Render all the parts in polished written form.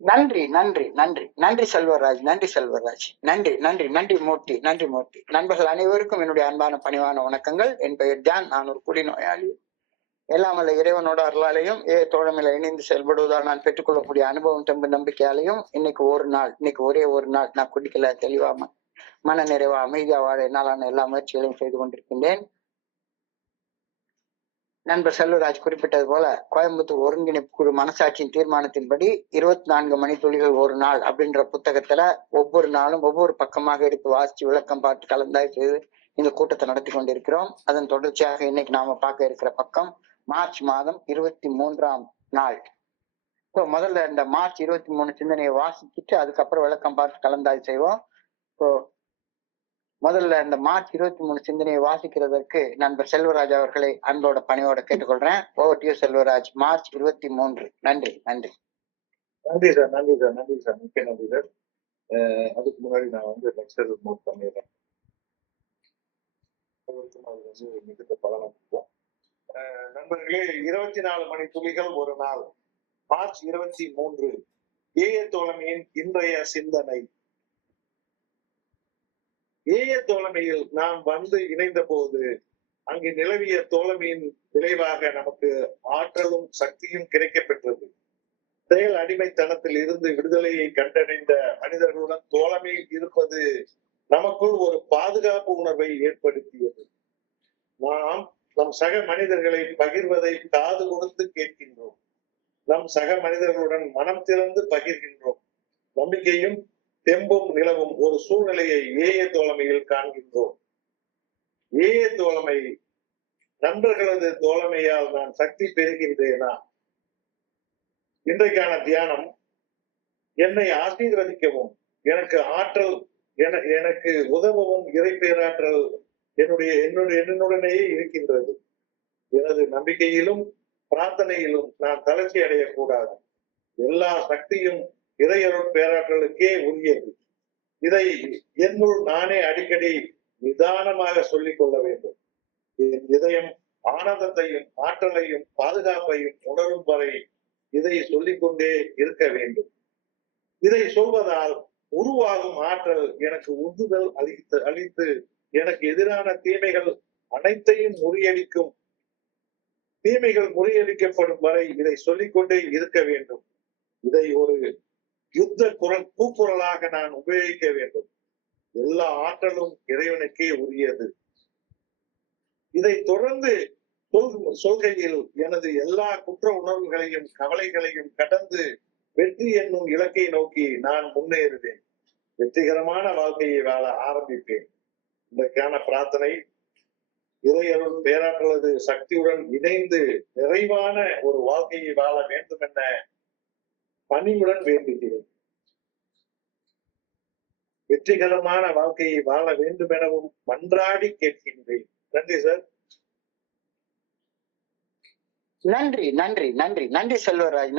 நன்றி நன்றி நன்றி நன்றி செல்வராஜ், நன்றி செல்வராஜ், நன்றி நன்றி நன்றி மூர்த்தி, நன்றி மூர்த்தி. நண்பர்கள் அனைவருக்கும் என்னுடைய அன்பான பணிவான வணக்கங்கள். என் பெயர் ஜான். நான் ஒரு குடிநோயாளி. எல்லாம் வல்ல இறைவனோட அருளாலையும் தோழமையில இணைந்து செயல்படுவதால் நான் பெற்றுக்கொள்ளக்கூடிய அனுபவம் தெம்பு நம்பிக்கையாலையும் இன்னைக்கு ஒரே ஒரு நாள் நான் குடிக்கல, தெளிவா மன நிறைவா அமைதியா வாழ என்னாலான எல்லா முயற்சிகளையும் செய்து கொண்டிருக்கின்றேன். நண்பர் செல்வராஜ் குறிப்பிட்டது போல கோயம்புத்தூர் ஒருங்கிணைப்பு குழு மனசாட்சியின் தீர்மானத்தின்படி 24 மணி துளிகள் ஒரு நாள் அப்படின்ற புத்தகத்துல ஒவ்வொரு நாளும் ஒவ்வொரு பக்கமாக எடுத்து வாசிச்சு விளக்கம் பார்த்து கலந்தாய் செய்து இந்த கூட்டத்தை நடத்தி கொண்டிருக்கிறோம். அதன் தொடர்ச்சியாக இன்னைக்கு நாம பார்க்க இருக்கிற பக்கம் மார்ச் மாதம் 23ஆம் நாள். முதல்ல இந்த மார்ச் 23 சிந்தனையை வாசிச்சுட்டு அதுக்கப்புறம் விளக்கம் பார்த்து கலந்தாய் செய்வோம். முதல்ல இந்த மார்ச் 23 சிந்தனையை வாசிக்கிறதற்கு நண்பர் செல்வராஜ் அவர்களை அன்போட பணியோட கேட்டுக்கொள்றேன். Over to Selvaraj. மார்ச் 23. நன்றி நன்றி நன்றி சார். நன்றி சார். நன்றி சார். மிக்க நன்றி சார். அதுக்கு முன்னாடி நான் வந்து லெக்சர் நோட் பண்ணிடுறேன். மிகுந்த பலனை கொடுப்போம். நண்பர்களே, 24 மணி துளிகள் ஒரு நாள், மார்ச் 23. ஏய தோழமையின் இன்றைய சிந்தனை. ஏய தோழமையில் நாம் வந்து இணைந்த போது அங்கு நிலவிய தோழமையின் விளைவாக நமக்கு ஆற்றலும் சக்தியும் கிடைக்கப்பெற்றது. செயல் அடிமைத்தனத்தில் இருந்து விடுதலையை கண்டடைந்த மனிதர்களுடன் தோழமையில் இருப்பது நமக்குள் ஒரு பாதுகாப்பு உணர்வை ஏற்படுத்தியது. நாம் நம் சக மனிதர்களை பகிர்வதை காது கொடுத்து கேட்கின்றோம். நம் சக மனிதர்களுடன் மனம் திறந்து பகிர்கின்றோம். நம்பிக்கையும் தெம்பும் நிலவும் ஒரு சூழ்நிலையை ஏய தோழமையில் காண்கின்றோம். ஏய தோழமை. நண்பர்களது தோழமையால் நான் சக்தி பெறுகின்றேனா? இன்றைக்கான தியானம், என்னை ஆசீர்வதிக்கவும் எனக்கு ஆற்றல் எனக்கு உதவவும் இறை பேராற்றல் என்னுடனேயே இருக்கின்றது. எனது நம்பிக்கையிலும் பிரார்த்தனையிலும் நான் தளர்ச்சி அடையக்கூடாது. எல்லா சக்தியும் இறையருள் பேராற்றலுக்கே உரியது. இதை என்னுள் நானே அடிக்கடி நிதானமாக சொல்லிக் கொள்ள வேண்டும். என் இதயம் ஆனந்தத்தையும் ஆற்றலையும் பாதுகாப்பையும் உணரும் வரை இதை சொல்லிக்கொண்டே இருக்க வேண்டும். இதை சொல்வதால் உருவாகும் ஆற்றல் எனக்கு உந்துதல் அளித்து எனக்கு எதிரான தீமைகள் அனைத்தையும் முறியடிக்கும். தீமைகள் முறியடிக்கப்படும் வரை இதை சொல்லிக்கொண்டே இருக்க வேண்டும். இதை ஒரு யுத்த கூக்குரலாக நான் உபயோகிக்க வேண்டும். எல்லா ஆற்றலும் இறைவனுக்கே உரியது. இதை தொடர்ந்து சொல்கையில் எனது எல்லா குற்ற உணர்வுகளையும் கவலைகளையும் கடந்து வெற்றி என்னும் இலக்கை நோக்கி நான் முன்னேறுவேன். வெற்றிகரமான வாழ்க்கையை வாழ ஆரம்பிப்பேன். இதற்கான பிரார்த்தனை, இறையருள் பேராற்றலது சக்தியுடன் இணைந்து நிறைவான ஒரு வாழ்க்கையை வாழ வேண்டும் என பணிவுடன் வேண்டுகிறேன். வெற்றிகரமான வாழ்க்கையை வாழ வேண்டும் எனவும் மன்றாடி கேட்கின்றேன். நன்றி சார். நன்றி நன்றி நன்றி நன்றி செல்வராஜ்.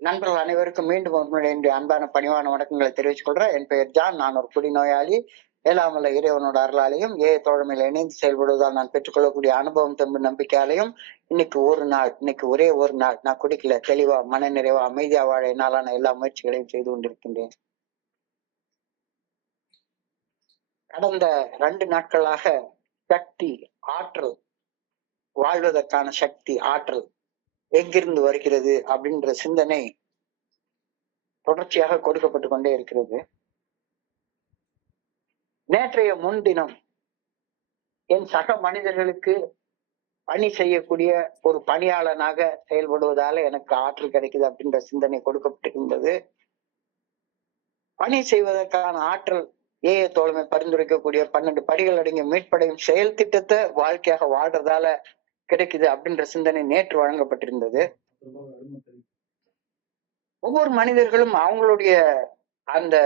நண்பர்கள் அனைவருக்கும் மீண்டும் என்னுடைய அன்பான பணிவான வணக்கங்களை தெரிவித்துக் கொள்றேன். என் பெயர் ஜான். நான் ஒரு குடிநோயாளி. எல்லாம் வல்ல இறைவனோட அருளாலையும் தோழமையில இணைந்து செயல்படுவதால் நான் பெற்றுக்கொள்ளக்கூடிய அனுபவம் தெம்பு நம்பிக்கையாலையும் இன்னைக்கு ஒரே ஒரு நாள் நான் குடிக்கல, தெளிவா மன நிறைவா அமைதியா வாழ என்னாலான எல்லா முயற்சிகளையும் செய்து கொண்டிருக்கின்றேன். கடந்த 2 நாட்களாக சக்தி, ஆற்றல், வாழ்வதற்கான சக்தி, ஆற்றல் எங்கிருந்து வருகிறது அப்படின்ற சிந்தனை தொடர்ச்சியாக கொடுக்கப்பட்டு கொண்டே இருக்கிறது. நேற்றைய முன்தினம் என் சக மனிதர்களுக்கு பணி செய்யக்கூடிய ஒரு பணியாளனாக செயல்படுவதால எனக்கு ஆற்றல் கிடைக்குது அப்படின்ற சிந்தனை கொடுக்கப்பட்டிருந்தது. பணி செய்வதற்கான ஆற்றல் ஏய தோழமை பரிந்துரைக்கக்கூடிய 12 படிகள் அடங்கிய மீட்படையும் செயல் திட்டத்தை வாழ்க்கையாக வாழ்றதால கிடைக்குது அப்படின்ற சிந்தனை நேற்று வழங்கப்பட்டிருந்தது. ஒவ்வொரு மனிதர்களும் அவங்களுடைய அந்த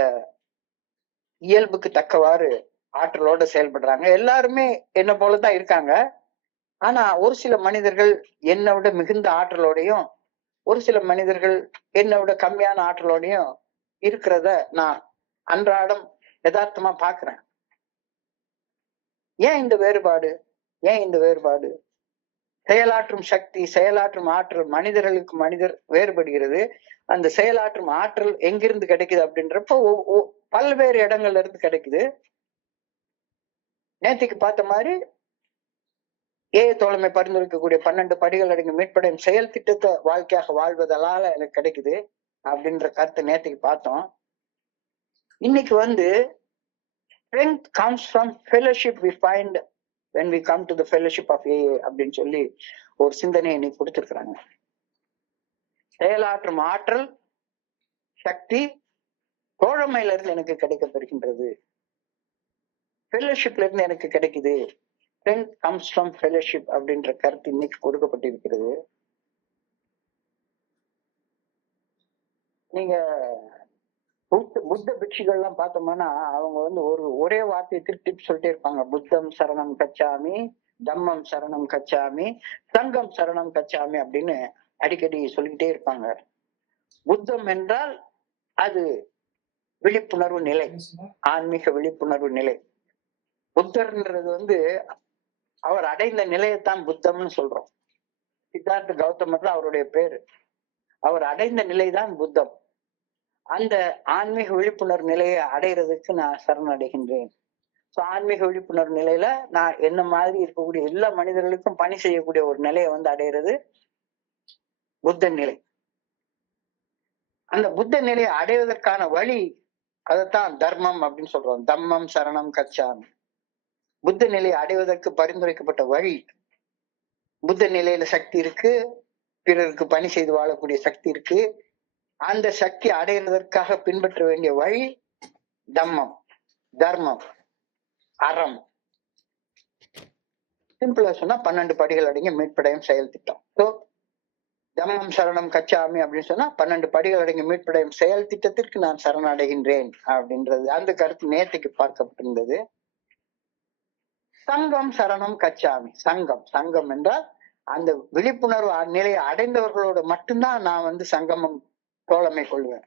இயல்புக்கு தக்கவாறு ஆற்றலோட செயல்படுறாங்க. எல்லாருமே என்ன போலதான் இருக்காங்க. ஆனா ஒரு சில மனிதர்கள் என்னை விட மிகுந்த ஆற்றலோடையும் ஒரு சில மனிதர்கள் என்னை விட கம்மியான ஆற்றலோடையும் இருக்கிறத நான் அன்றாடம் யதார்த்தமா பாக்குறேன். ஏன் இந்த வேறுபாடு? ஏன் இந்த வேறுபாடு? செயலாற்றும் சக்தி, செயலாற்றும் ஆற்றல் மனிதர்களுக்கு மனிதர் வேறுபடுகிறது. அந்த செயலாற்றும் ஆற்றல் எங்கிருந்து கிடைக்குது அப்படின்றப்போ பல்வேறு இடங்கள்ல இருந்து கிடைக்குது. நேத்திக்கு பார்த்த மாதிரி தோழமை பரிந்துரைக்கக்கூடிய 12 படிகள் அடங்கிய மீட்படையும் செயல் திட்டத்தை வாழ்க்கையாக வாழ்வதால எனக்கு கிடைக்குது அப்படின்ற கருத்தை நேத்திக்கு பார்த்தோம். இன்னைக்கு வந்து strength comes from fellowship we find when we come to the fellowship of AA அப்படின்னு சொல்லி ஒரு சிந்தனையை இன்னைக்கு கொடுத்திருக்கிறாங்க. செயலாற்றும் ஆற்றல் சக்தி தோழமையில இருந்து எனக்கு கிடைக்கப்பெறுகின்றது, ஃபெல்லோஷிப்ல இருந்து எனக்கு கிடைக்குது. strength comes from fellowship அப்படின்ற கருத்து இன்னைக்கு கொடுக்கப்பட்டிருக்கிறது. நீங்க புத்த பிட்சுகள்லாம் பார்த்தோம்னா அவங்க வந்து ஒரே வார்த்தையை திருப்பி சொல்லிட்டே இருப்பாங்க. புத்தம் சரணம் கச்சாமி, தம்மம் சரணம் கச்சாமி, சங்கம் சரணம் கச்சாமி அப்படின்னு அடிக்கடி சொல்லிக்கிட்டே இருப்பாங்க. புத்தம் என்றால் அது விழிப்புணர்வு நிலை, ஆன்மீக விழிப்புணர்வு நிலை. புத்தர்ன்றது வந்து அவர் அடைந்த நிலையத்தான் புத்தம்னு சொல்றோம். சித்தார்த்த கௌதமர் தான் அவருடைய பேரு. அவர் அடைந்த நிலைதான் புத்தம். அந்த ஆன்மீக விழிப்புணர்வு நிலையை அடைகிறதுக்கு நான் சரணடைகின்றேன். ஆன்மீக விழிப்புணர்வு நிலையில நான் என்ன மாதிரி இருக்கக்கூடிய எல்லா மனிதர்களுக்கும் பணி செய்யக்கூடிய ஒரு நிலையை வந்து அடைகிறது புத்த நிலை. அந்த புத்த நிலையை அடைவதற்கான வழி அதைத்தான் தர்மம் அப்படின்னு சொல்றோம். தம்மம் சரணம் கச்சாமி. புத்த நிலையை அடைவதற்கு பரிந்துரைக்கப்பட்ட வழி. புத்த நிலையில சக்தி இருக்கு, பிறருக்கு பணி செய்து வாழக்கூடிய சக்தி இருக்கு. அந்த சக்தி அடைவதற்காக பின்பற்ற வேண்டிய வழி தம்மம், தர்மம், அறம். சிம்பிளா சொன்னா 12 படிகள் அடங்கிய மீட்படையும் செயல் திட்டம். ஸோ தம்மம் சரணம் கச்சாமி அப்படின்னு சொன்னா 12 படிகள் அடங்கிய மீட்படையும் செயல் திட்டத்திற்கு நான் சரணடைகின்றேன் அப்படின்றது அந்த கருத்து நேற்றுக்கு பார்க்கப்பட்டிருந்தது. சங்கம் சரணம் கச்சாமி. சங்கம் என்றால் அந்த விழிப்புணர்வு நிலையை அடைந்தவர்களோட மட்டும்தான் நான் வந்து சங்கமம் தோழமை கொள்வேன்.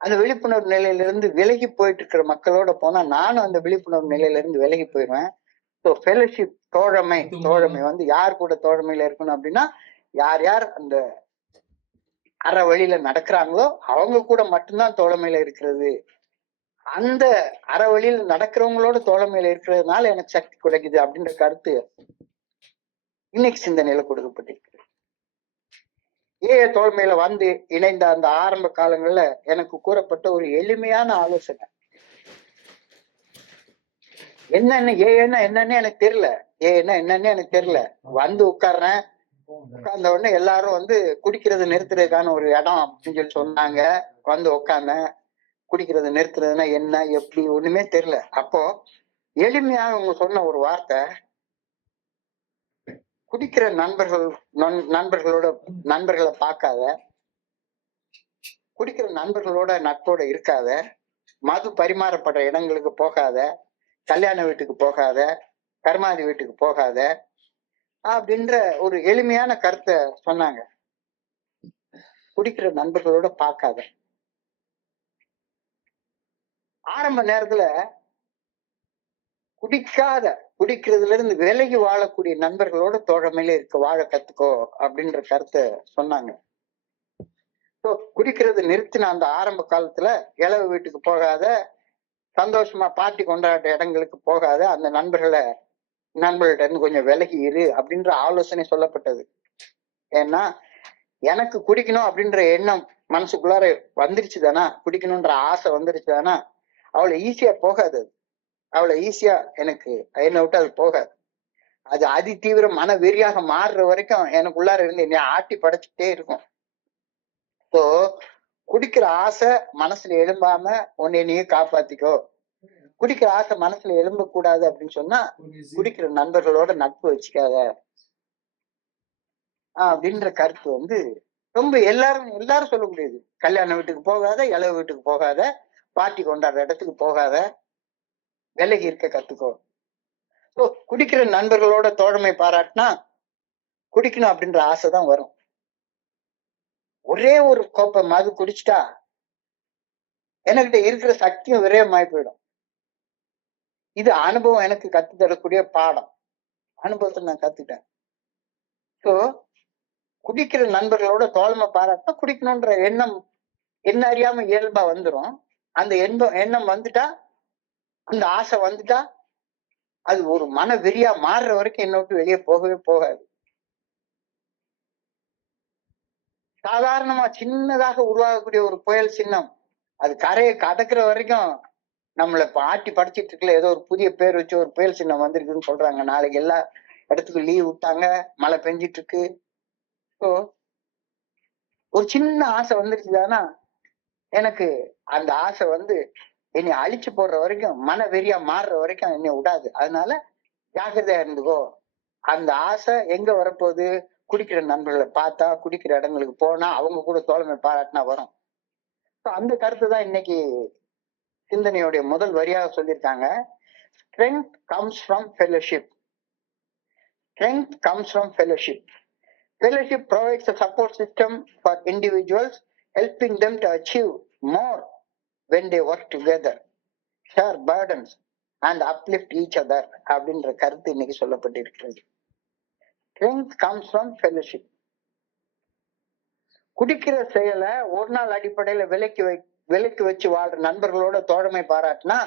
அந்த விழிப்புணர்வு நிலையிலிருந்து விலகி போயிட்டு இருக்கிற மக்களோட போனா நானும் அந்த விழிப்புணர்வு நிலையில இருந்து விலகி போயிடுவேன். ஸோ ஃபெலோஷிப் தோழமை வந்து யார் கூட தோழமையில இருக்கணும் அப்படின்னா, யார் யார் அந்த அற வழியில நடக்கிறாங்களோ அவங்க கூட மட்டும்தான் தோழமையில இருக்கிறது. அந்த அற வழியில நடக்கிறவங்களோட தோழமையில இருக்கிறதுனால எனக்கு சக்தி கிடைக்குது அப்படின்ற கருத்து இன்னைக்கு சிந்தனையில கொடுக்கப்பட்டிருக்கு. தோழமையில வந்து இணைந்த அந்த ஆரம்ப காலங்கள்ல எனக்கு கூறப்பட்ட ஒரு எளிமையான ஆலோசனை என்னன்னு எனக்கு தெரியல. என்னன்னு எனக்கு தெரியல. வந்து உட்கார்றேன். உட்கார்ந்த உடனே எல்லாரும் வந்து குடிக்கிறது நிறுத்துறதுக்கான ஒரு இடம் அப்படின்னு சொல்லி சொன்னாங்க. வந்து உட்கார்ந்தேன். குடிக்கிறது நிறுத்துறதுன்னா என்ன எப்படி ஒண்ணுமே தெரியல. அப்போ எளிமையாக அவங்க சொன்ன ஒரு வார்த்தை, குடிக்கிற நண்பர்களை பார்க்காத, குடிக்கிற நண்பர்களோட நட்போட இருக்காத, மது பரிமாறப்படுற இடங்களுக்கு போகாத, கல்யாண வீட்டுக்கு போகாத, கர்மாதி வீட்டுக்கு போகாத அப்படின்ற ஒரு எளிமையான கருத்தை சொன்னாங்க. குடிக்கிற நண்பர்களோட பார்க்காத. ஆரம்ப நேரத்துல குடிக்கிறதுல இருந்து விலகி வாழக்கூடிய நண்பர்களோட தோழமையில வாழ கத்துக்கோ அப்படின்ற கருத்தை சொன்னாங்க. குடிக்கிறது நிறுத்தின அந்த ஆரம்ப காலத்துல இளவு வீட்டுக்கு போகாத, சந்தோஷமா பார்ட்டி கொண்டாடுற இடங்களுக்கு போகாத, அந்த நண்பர்கள்ட்ட இருந்து கொஞ்சம் விலகி இரு அப்படின்ற ஆலோசனை சொல்லப்பட்டது. ஏன்னா எனக்கு குடிக்கணும் அப்படின்ற எண்ணம் மனசுக்குள்ளார வந்துருச்சுதானா, குடிக்கணும்ன்ற ஆசை வந்துருச்சுதானா, அவ்வளவு ஈஸியா போகாது. அவ்வளவு ஈஸியா எனக்கு என்னை விட்டு அது போகாது. அது அதி தீவிர மன வெறியாக மாறுற வரைக்கும் எனக்குள்ளார இருந்து என்னை ஆட்டி படைச்சுட்டே இருக்கும். ஸோ குடிக்கிற ஆசை மனசுல எழும்பாம உன்னை நீ காப்பாத்திக்கோ. குடிக்கிற ஆசை மனசுல எழும்ப கூடாது அப்படின்னு சொன்னா குடிக்கிற நண்பர்களோட நட்பு வச்சுக்காத அப்படின்ற கருத்து வந்து ரொம்ப எல்லாரும் சொல்ல முடியாது. கல்யாண வீட்டுக்கு போகாத, இளவு வீட்டுக்கு போகாத, பார்ட்டி கொண்டாடுற இடத்துக்கு போகாத, விலகி இருக்க கத்துக்கோ. குடிக்கிற நண்பர்களோட தோழமை பாராட்டினா குடிக்கணும் அப்படின்ற ஆசைதான் வரும். ஒரே ஒரு கோப்பை மது குடிச்சிட்டா எனக்கிட்ட இருக்கிற சக்தியும் விரயமாயி போயிடும். இது அனுபவம் எனக்கு கத்து தரக்கூடிய பாடம். அனுபவத்தை நான் கத்துட்டேன். ஸோ குடிக்கிற நண்பர்களோட தோழமை பாராட்டினா குடிக்கணும்ன்ற எண்ணம் என்ன அறியாம இயல்பா வந்துடும். அந்த எண்ணம் வந்துட்டா, அந்த ஆசை வந்துட்டா, அது ஒரு மன வெறியா மாறுற வரைக்கும் என்ன விட்டு வெளியே போகவே போகாது. சாதாரணமா சின்னதாக உருவாகக்கூடிய ஒரு புயல் சின்னம் அது கரையை கடக்கிற வரைக்கும் நம்மள இப்ப ஆட்டி படைச்சிட்டு இருக்கல. ஏதோ ஒரு புதிய பேர் வச்சு ஒரு புயல் சின்னம் வந்திருக்குன்னு சொல்றாங்க. நாளைக்கு எல்லா இடத்துக்கும் லீவ் விட்டாங்க, மழை பெஞ்சிட்டு இருக்கு. ஸோ ஒரு சின்ன ஆசை வந்துருச்சுதானா, எனக்கு அந்த ஆசை என்னை அழிச்சு போடுற வரைக்கும், மன வெறியா மாறுற வரைக்கும் என்னை விடாது. அதனால ஜாக்கிரதையா இருந்துக்கோ. அந்த ஆசை எங்க வரப்போகுது? குடிக்கிற நண்பர்களை பார்த்தா, குடிக்கிற இடங்களுக்கு போனா, அவங்க கூட தோழமை பாராட்டினா வரும். அந்த கருத்து தான் இன்னைக்கு சிந்தனையுடைய முதல் வரியாக சொல்லியிருக்காங்க. Strength comes from fellowship. Strength comes from fellowship. Fellowship provides a support system for individuals, helping them to achieve more when they work together, share burdens and uplift each other அப்படின்ற கருத்து இன்னைக்கு சொல்லப்பட்டிருக்கிறது. Strength comes from fellowship. குடிக்கிற செயலை ஒரு நாள் அடிப்படையில விலைக்கு வச்சு வாழ்ற நண்பர்களோட தோழமை பாராட்டினா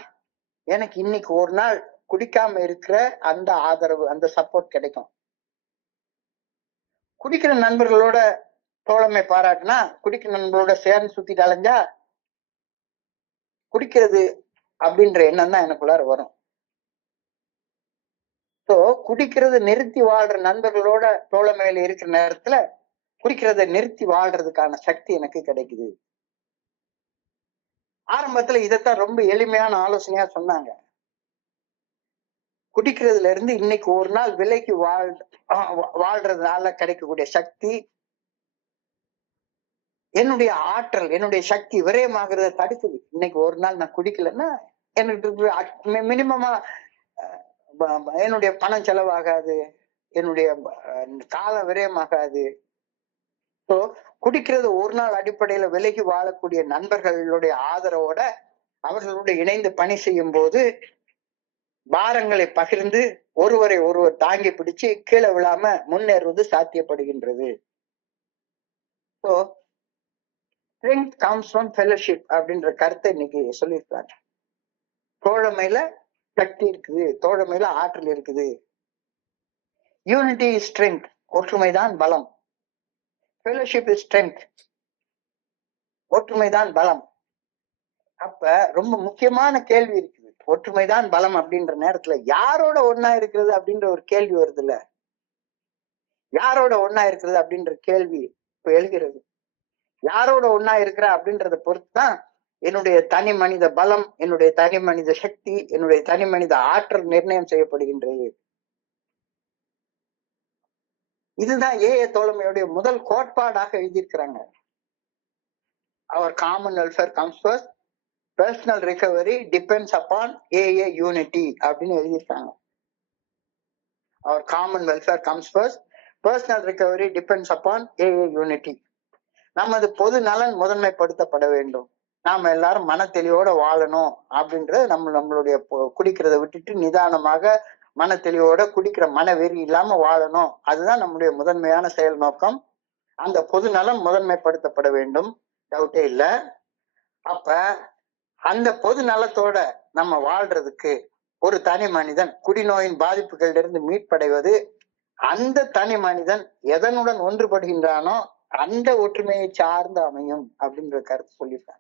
எனக்கு இன்னைக்கு ஒரு நாள் குடிக்காம இருக்கிற அந்த ஆதரவு, அந்த சப்போர்ட் கிடைக்கும். குடிக்கிற நண்பர்களோட தோழமை பாராட்டினா, குடிக்கிற நண்பர்களோட சேர்ந்து சுத்திட்டு அலைஞ்சா குடிக்கிறது அப்படின்ற எண்ணம் தான் எனக்குள்ளார வரும். ஸோ குடிக்கிறது நிறுத்தி வாழ்ற நண்பர்களோட தோழமையில இருக்கிற நேரத்துல குடிக்கிறத நிறுத்தி வாழ்றதுக்கான சக்தி எனக்கு கிடைக்குது. ஆரம்பத்துல இதைத்தான் ரொம்ப எளிமையான ஆலோசனையா சொன்னாங்க. குடிக்கிறதுல இருந்து இன்னைக்கு ஒரு நாள் விலைக்கு வாழ்றதுனால கிடைக்கக்கூடிய சக்தி, என்னுடைய ஆற்றல், என்னுடைய சக்தி விரயமாகிறத தடுக்குது. இன்னைக்கு ஒரு நாள் நான் குடிக்கலன்னா எனக்கு மினிமமா என்னுடைய பணம் செலவாகாது, என்னுடைய காலம் விரயமாகாது. ஸோ குடிக்கிறது ஒரு நாள் அடிப்படையில விலகி வாழக்கூடிய நண்பர்களுடைய ஆதரவோட அவர்களோடு இணைந்து பணி செய்யும் போது பாரங்களை பகிர்ந்து ஒருவரை ஒருவர் தாங்கி பிடிச்சு கீழே விழாம முன்னேறுவது சாத்தியப்படுகின்றது. So strength comes from fellowship அப்படின்ற கருத்தை இன்னைக்கு சொல்லியிருக்காங்க. தோழமையில சக்தி இருக்குது, தோழமையில ஆற்றல் இருக்குது. யூனிட்டி இஸ் ஸ்ட்ரென்த், ஒற்றுமைதான் பலம். ஃபெலோஷிப் இஸ் ஸ்ட்ரென்த், ஒற்றுமைதான் பலம். அப்ப ரொம்ப முக்கியமான கேள்வி இருக்குது. ஒற்றுமைதான் பலம் அப்படின்ற நேரத்துல யாரோட ஒன்னா இருக்கிறது அப்படின்ற ஒரு கேள்வி வருது இல்ல. யாரோட ஒன்னா இருக்கிறது அப்படின்ற கேள்வி இப்ப எழுகிறது. யாரோட ஒன்னா இருக்கிற அப்படின்றத பொறுத்துதான் என்னுடைய தனி மனித பலம், என்னுடைய தனி மனித சக்தி, என்னுடைய தனி மனித ஆற்றல் நிர்ணயம் செய்யப்படுகின்றது. இதுதான் ஏஏ தோழமையுடைய முதல் கோட்பாடாக எழுதியிருக்கிறாங்க. அவர் common welfare comes first, personal recovery depends upon AA unity அப்படின்னு எழுதியிருக்காங்க. அவர் common welfare comes first, personal recovery depends upon AA unity. நமது பொது நலன் முதன்மைப்படுத்தப்பட வேண்டும். நாம எல்லாரும் மன தெளிவோட வாழணும் அப்படின்றது நம்மளுடைய குடிக்கிறத விட்டுட்டு நிதானமாக மன தெளிவோட குடிக்கிற மன வெறி இல்லாம வாழணும். அதுதான் நம்முடைய முதன்மையான செயல் நோக்கம். அந்த பொது நலம் முதன்மைப்படுத்தப்பட வேண்டும், டவுட்டே இல்லை. அப்ப அந்த பொது நலத்தோட நம்ம வாழ்றதுக்கு ஒரு தனி மனிதன் குடிநோயின் பாதிப்புகளிலிருந்து மீட்படைவது அந்த தனி மனிதன் எதனுடன் ஒன்றுபடுகின்றானோ அந்த ஒற்றுமையை சார்ந்து அமையும் அப்படின்ற கருத்து சொல்லியிருக்காங்க.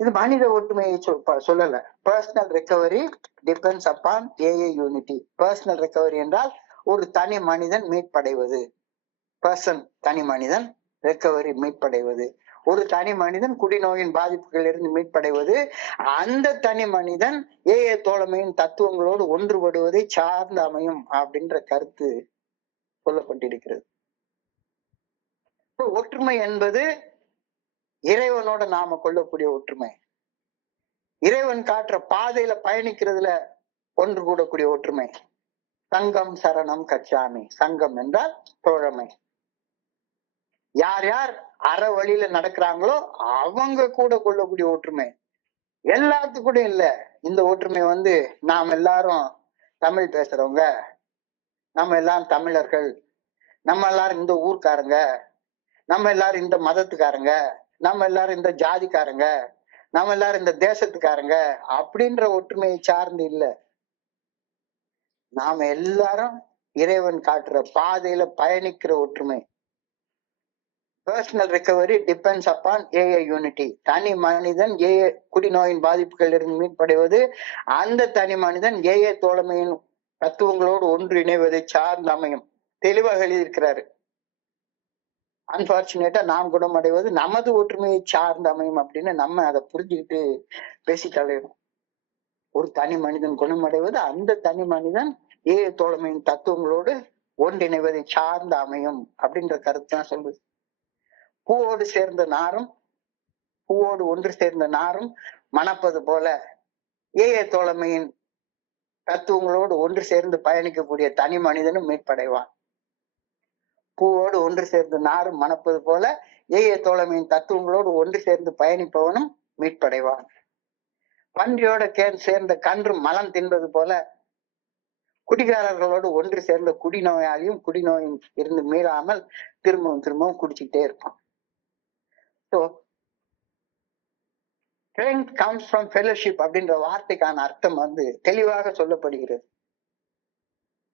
இது மனித ஒற்றுமையை சொல்லல. Personal recovery depends upon AA unity. Personal recovery என்றால் ஒரு தனி மனிதன் மீட்படைவது. பர்சன் தனி மனிதன், ரெக்கவரி மீட்படைவது. ஒரு தனி மனிதன் குடிநோயின் பாதிப்புகளில் இருந்து மீட்படைவது அந்த தனி மனிதன் ஏஏ தோழமையின் தத்துவங்களோடு ஒன்றுபடுவதை சார்ந்து அமையும் அப்படின்ற கருத்து சொல்லப்பட்டிருக்கிறது. ஒற்றுமை என்பது இறைவனோட நாம கொள்ளக்கூடிய ஒற்றுமை. இறைவன் காட்டுற பாதையில பயணிக்கிறதுல ஒன்று கூடக்கூடிய ஒற்றுமை. சங்கம் சரணம் கச்சாமி. சங்கம் என்றால் தோழமை. யார் யார் அற வழியில நடக்கிறாங்களோ அவங்க கூட கொள்ளக்கூடிய ஒற்றுமை. எல்லாத்துக்கூட இல்ல. இந்த ஒற்றுமை நாம் எல்லாரும் தமிழ் பேசுறவங்க, நம்ம எல்லாம் தமிழர்கள், நம்ம எல்லாரும் இந்த ஊர்க்காரங்க, நம்ம எல்லாரும் இந்த மதத்துக்காரங்க, நம்ம எல்லாரும் இந்த ஜாதிக்காரங்க, நம்ம எல்லாரும் இந்த தேசத்துக்காரங்க அப்படின்ற ஒற்றுமையை சார்ந்து இல்ல. நாம எல்லாரும் இறைவன் காட்டுற பாதையில பயணிக்கிற ஒற்றுமை. Personal recovery depends upon AA unity. தனி மனிதன் ஏஏ குடிநோயின் பாதிப்புகள் இருந்து மீட்படைவது, அந்த தனி மனிதன் ஏஏ தோழமையின் தத்துவங்களோடு ஒன்றிணைவதை சார்ந்து அமையும். தெளிவாக எழுதியிருக்கிறாரு. அன்பார்ச்சுனேட்டா நாம் குணமடைவது நமது ஒற்றுமையை சார்ந்து அமையும் அப்படின்னு நம்ம அதை புரிஞ்சுக்கிட்டு பேசிக்கலையும். ஒரு தனி மனிதன் குணமடைவது அந்த தனி மனிதன் ஏஏ தோழமையின் தத்துவங்களோடு ஒன்றிணைவதை சார்ந்து அமையும் அப்படின்ற கருத்து தான் சொல்லுது. பூவோடு சேர்ந்த நாரும் பூவோடு ஒன்று சேர்ந்த நாரும் மணப்பது போல ஏஏ தோழமையின் தத்துவங்களோடு ஒன்று சேர்ந்து பயணிக்கக்கூடிய தனி மனிதனும் மீட்படைவான். பூவோடு ஒன்று சேர்ந்த நாரும் மணப்பது போல ஏஏ தோழமையின் தத்துவங்களோடு ஒன்று சேர்ந்து பயணிப்பவனும் மீட்படைவான். பன்றியோட சேர்ந்த கன்று மலம் தின்பது போல குடிகாரர்களோடு ஒன்று சேர்ந்த குடிநோயாளியும் குடிநோயும் இருந்து மீளாமல் திரும்பவும் குடிச்சுக்கிட்டே இருப்பான். So, strength comes from fellowship அப்படின்ற வார்த்தைக்கான அர்த்தம் தெளிவாக சொல்லப்படுகிறது.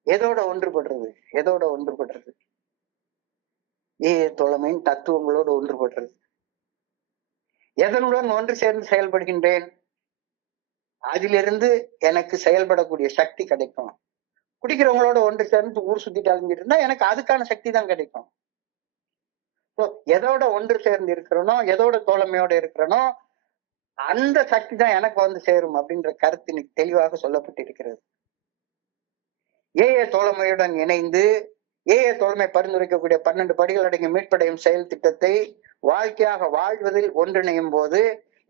எதோட ஒன்றுபடுறது? எதோட ஒன்றுபடுறது? ஏஏ தோழமையின் தத்துவங்களோடு ஒன்றுபடுறது. எதனுடன் ஒன்று சேர்ந்து செயல்படுகின்றேன்? அதிலிருந்து எனக்கு செயல்படக்கூடிய சக்தி கிடைக்கும். குடிக்கிறவங்களோட ஒன்று சேர்ந்து ஊர் சுத்திட்டு அழிஞ்சிட்டு இருந்தா எனக்கு அதுக்கான சக்தி தான் கிடைக்கும். எதோட ஒன்று சேர்ந்து இருக்கிறனோ, எதோட தோழமையோட இருக்கிறனோ, அந்த சக்தி தான் எனக்கு சேரும் அப்படின்ற கருத்து இன்னைக்கு தெளிவாக சொல்லப்பட்டிருக்கிறது. ஏஏ தோழமையுடன் இணைந்து ஏஏ தோழமை பரிந்துரைக்கக்கூடிய 12 படிகள் அடங்கிய மீட்படையும் செயல் திட்டத்தை வாழ்க்கையாக வாழ்வதில் ஒன்றிணையும் போது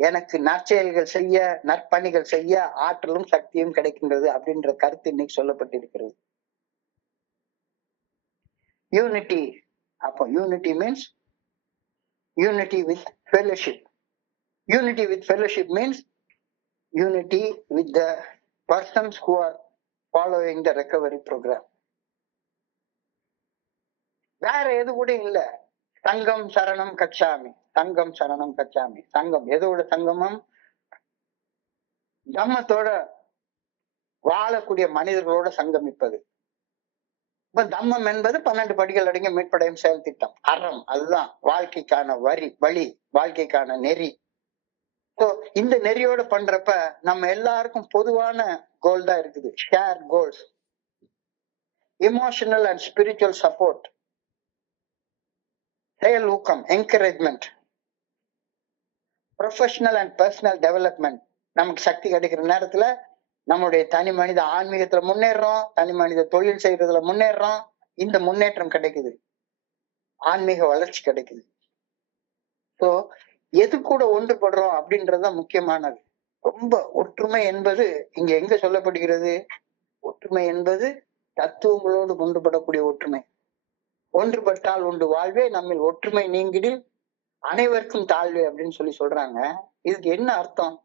எனக்கு நற்செயல்கள் செய்ய, நற்பணிகள் செய்ய ஆற்றலும் சக்தியும் கிடைக்கின்றது அப்படின்ற கருத்து இன்னைக்கு சொல்லப்பட்டிருக்கிறது. யூனிட்டி. அப்போ unity means unity with fellowship. Unity with fellowship means unity with the persons who are following the recovery program. வேற எது கூட இல்ல. சங்கம் சரணம் கச்சாமி, சங்கம் சரணம் கச்சாமி. சங்கம் எதோட சங்கமம்? தம்மத்தோட வாழக்கூடிய மனிதர்களோட சங்கமிப்பது. இப்ப தம்மம் என்பது 12 படிகள் அடங்கிய மீட்படையும் செயல் திட்டம். அறம், அதுதான் வாழ்க்கைக்கான வழி, வாழ்க்கைக்கான நெறி. இந்த நெறியோட பண்றப்ப நம்ம எல்லாருக்கும் பொதுவான கோல் தான் இருக்குது. Share goals, emotional and spiritual support, செயல் ஊக்கம், encouragement, professional and personal development. நமக்கு சக்தி கிடைக்கிற நேரத்துல நம்முடைய தனி மனித ஆன்மீகத்துல முன்னேறோம், தனி மனித தொழில் செய்யறதுல முன்னேறோம். இந்த முன்னேற்றம் கிடைக்குது, ஆன்மீக வளர்ச்சி கிடைக்குது. சோ எது கூட ஒன்றுபடுறோம் அப்படின்றதுதான் முக்கியமானது. ரொம்ப ஒற்றுமை என்பது இங்க எங்க சொல்லப்படுகிறது? ஒற்றுமை என்பது தத்துவங்களோடு ஒன்றுபடக்கூடிய ஒற்றுமை. ஒன்றுபட்டால் உண்டு வாழ்வே, நம்மில் ஒற்றுமை நீங்கிடில் அனைவருக்கும் தாழ்வே அப்படின்னு சொல்றாங்க. இதுக்கு என்ன அர்த்தம்?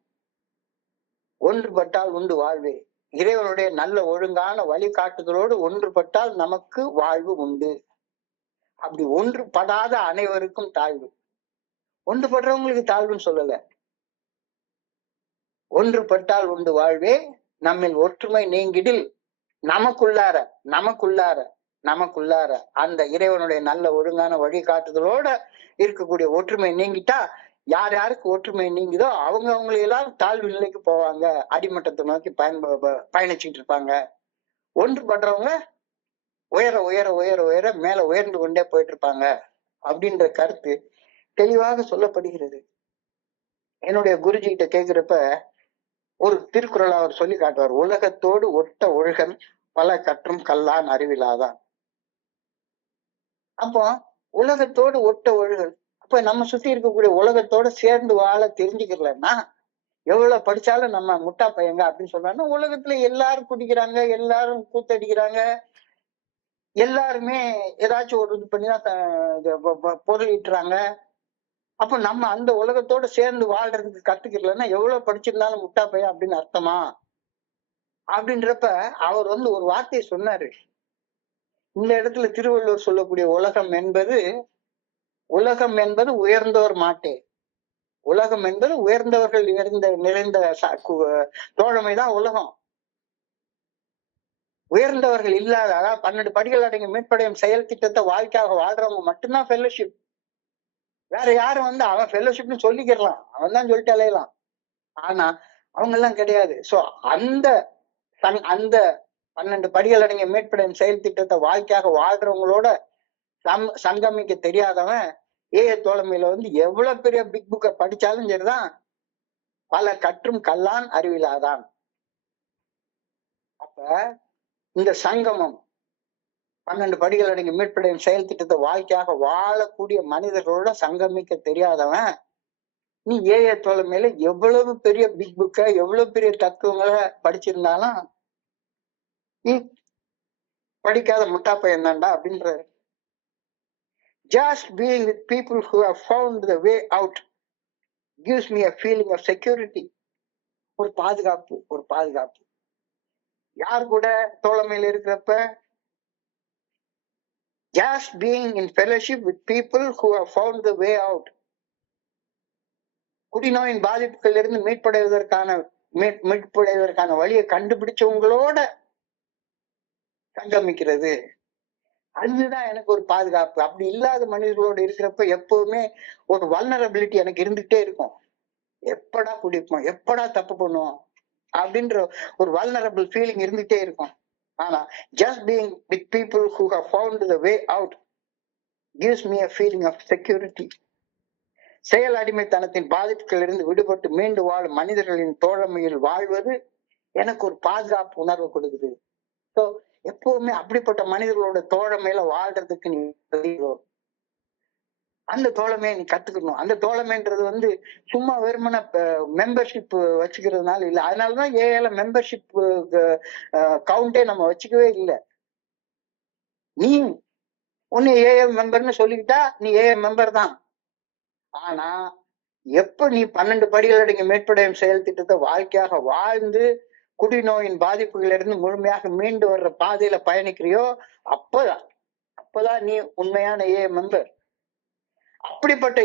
ஒன்றுபட்டால் உண்டு வாழ்வே, இறைவனுடைய நல்ல ஒழுங்கான வழிகாட்டுதலோடு ஒன்றுபட்டால் நமக்கு வாழ்வு உண்டு. அப்படி ஒன்றுபடாத அனைவருக்கும் தாழ்வு. ஒன்றுபடுறவங்களுக்கு தாழ்வுன்னு சொல்லல. ஒன்றுபட்டால் உண்டு வாழ்வே, நம்மில் ஒற்றுமை நீங்கிடில் நமக்குள்ளார அந்த இறைவனுடைய நல்ல ஒழுங்கான வழிகாட்டுதலோட இருக்கக்கூடிய ஒற்றுமை நீங்கிட்டா, யார் யாருக்கு ஒற்றுமை நீங்குதோ அவங்களையெல்லாம் தாழ்வு நிலைக்கு போவாங்க, அடிமட்டத்தை நோக்கி பயணிச்சுட்டு இருப்பாங்க. ஒன்றுபடுறவங்க உயர உயர உயர உயர மேல உயர்ந்து கொண்டே போயிட்டு இருப்பாங்க அப்படின்ற கருத்து தெளிவாக சொல்லப்படுகிறது. என்னுடைய குருஜி கிட்ட கேக்குறப்ப ஒரு திருக்குறள் அவர் சொல்லி காட்டுவார். உலகத்தோடு ஒட்ட ஒழுகல் பல கற்றும் கல்லான் அறிவிலாதான். அப்போ உலகத்தோடு ஒட்ட ஒழுகல், அப்ப நம்ம சுத்தி இருக்கக்கூடிய உலகத்தோட சேர்ந்து வாழ தெரிஞ்சுக்கலன்னா, எவ்வளவு படிச்சாலும் நம்ம முட்டா பையங்க அப்படின்னு சொல்றாங்கன்னா, உலகத்துல எல்லாரும் குடிக்கிறாங்க, எல்லாரும் கூத்தடிக்கிறாங்க, எல்லாருமே ஏதாச்சும் ஒரு இது பண்ணிதான் பொருள் ஈட்டுறாங்க. அப்ப நம்ம அந்த உலகத்தோட சேர்ந்து வாழ்றதுக்கு கத்துக்கலன்னா எவ்வளவு படிச்சிருந்தாலும் முட்டா பையன் அப்படின்னு அர்த்தமா? அப்படின்றப்ப அவர் ஒரு வார்த்தையை சொன்னாரு. இந்த இடத்துல திருவள்ளுவர் சொல்லக்கூடிய உலகம் என்பது உயர்ந்தோர் மாட்டே. உலகம் என்பது உயர்ந்தவர்கள் நிறைந்த தோழமைதான் உலகம். உயர்ந்தவர்கள் இல்லாத, அதாவது 12 படிகள் அடங்கிய மீட்படையும் செயல் திட்டத்தை வாழ்க்கையாக வாழ்றவங்க மட்டும்தான் ஃபெல்லோஷிப். வேற யாரும் அவன் ஃபெல்லோஷிப்னு சொல்லிக்கிறலாம், அவன் தான் சொல்லிட்டு அலையலாம். ஆனா அவங்க எல்லாம் கிடையாது. சோ அந்த 12 படிகள் அடங்கிய மீட்படையும் செயல் திட்டத்தை வாழ்க்கையாக வாழ்றவங்களோட சங்கமிக்க தெரியாதவன் தோழமையில எவ்வளவு பெரிய பிக் புக்க படிச்சாலும் சரிதான், பல கற்றும் கல்லான் அறிவிலாதான். அப்ப இந்த சங்கமம் 12 படிகள் அடங்கிய மீட்படையும் செயல் திட்டத்தை வாழ்க்கையாக வாழக்கூடிய மனிதர்களோட சங்கமிக்க தெரியாதவன் நீ தோழமையில எவ்வளவு பெரிய பிக் புக்க, எவ்வளவு பெரிய தத்துவங்களை படிச்சிருந்தாலும் நீ படிக்காத முட்டா பையன் தான்டா அப்படின்ற. Just being with people who have found the way out gives me a feeling of security. ஒரு பாதுகாப்பு. யார் கூட தோழமையில இருக்கிறப்ப? Just being in fellowship with people who have found the way out. குடிநோயின் பாதிப்புகள் இருந்து மீட்படைவதற்கான வழியை கண்டுபிடிச்சவங்களோட சங்கமிக்கிறது, அதுதான் எனக்கு ஒரு பாதுகாப்பு. அப்படி இல்லாத மனிதர்களோட இருக்கிறப்ப எப்பவுமே ஒரு வல்னரபிலிட்டி எனக்கு இருந்துகிட்டே இருக்கும். எப்படா குடிப்போம், எப்படா தப்பு பண்ணுவோம் அப்படின்ற ஒரு வல்னரபிள் ஃபீலிங் இருந்துகிட்டே இருக்கும். ஆனா just being with people who have found the way out gives me a feeling of security. செயல் அடிமைத்தனத்தின் பாதிப்புகளில் இருந்து விடுபட்டு மீண்டு வாழும் மனிதர்களின் தோழமையில் வாழ்வது எனக்கு ஒரு பாதுகாப்பு உணர்வு கொடுக்குது. ஸோ எப்பவுமே அப்படிப்பட்ட மனிதர்களோட தோழமையில வாழ்றதுக்கு நீ அந்த தோழமையை நீ கத்துக்கணும். அந்த தோழமைன்றது சும்மா வெறுமன மெம்பர்ஷிப் வச்சுக்கிறதுனால இல்லை. அதனாலதான் ஏல மெம்பர்ஷிப் கவுண்டே நம்ம வச்சுக்கவே இல்லை. நீ ஒன்னு மெம்பர்னு சொல்லிக்கிட்டா நீ மெம்பர் தான். ஆனா எப்ப நீ 12 படிகள் அடங்கிய மீட்படையும் செயல் திட்டத்தை வாழ்க்கையாக வாழ்ந்து குடிநோயின் பாதிப்புகளிலிருந்து முழுமையாக மீண்டு வர்ற பாதையில பயணிக்கிறியோ அப்பதான் நீ உண்மையான மெம்பர். அப்படிப்பட்ட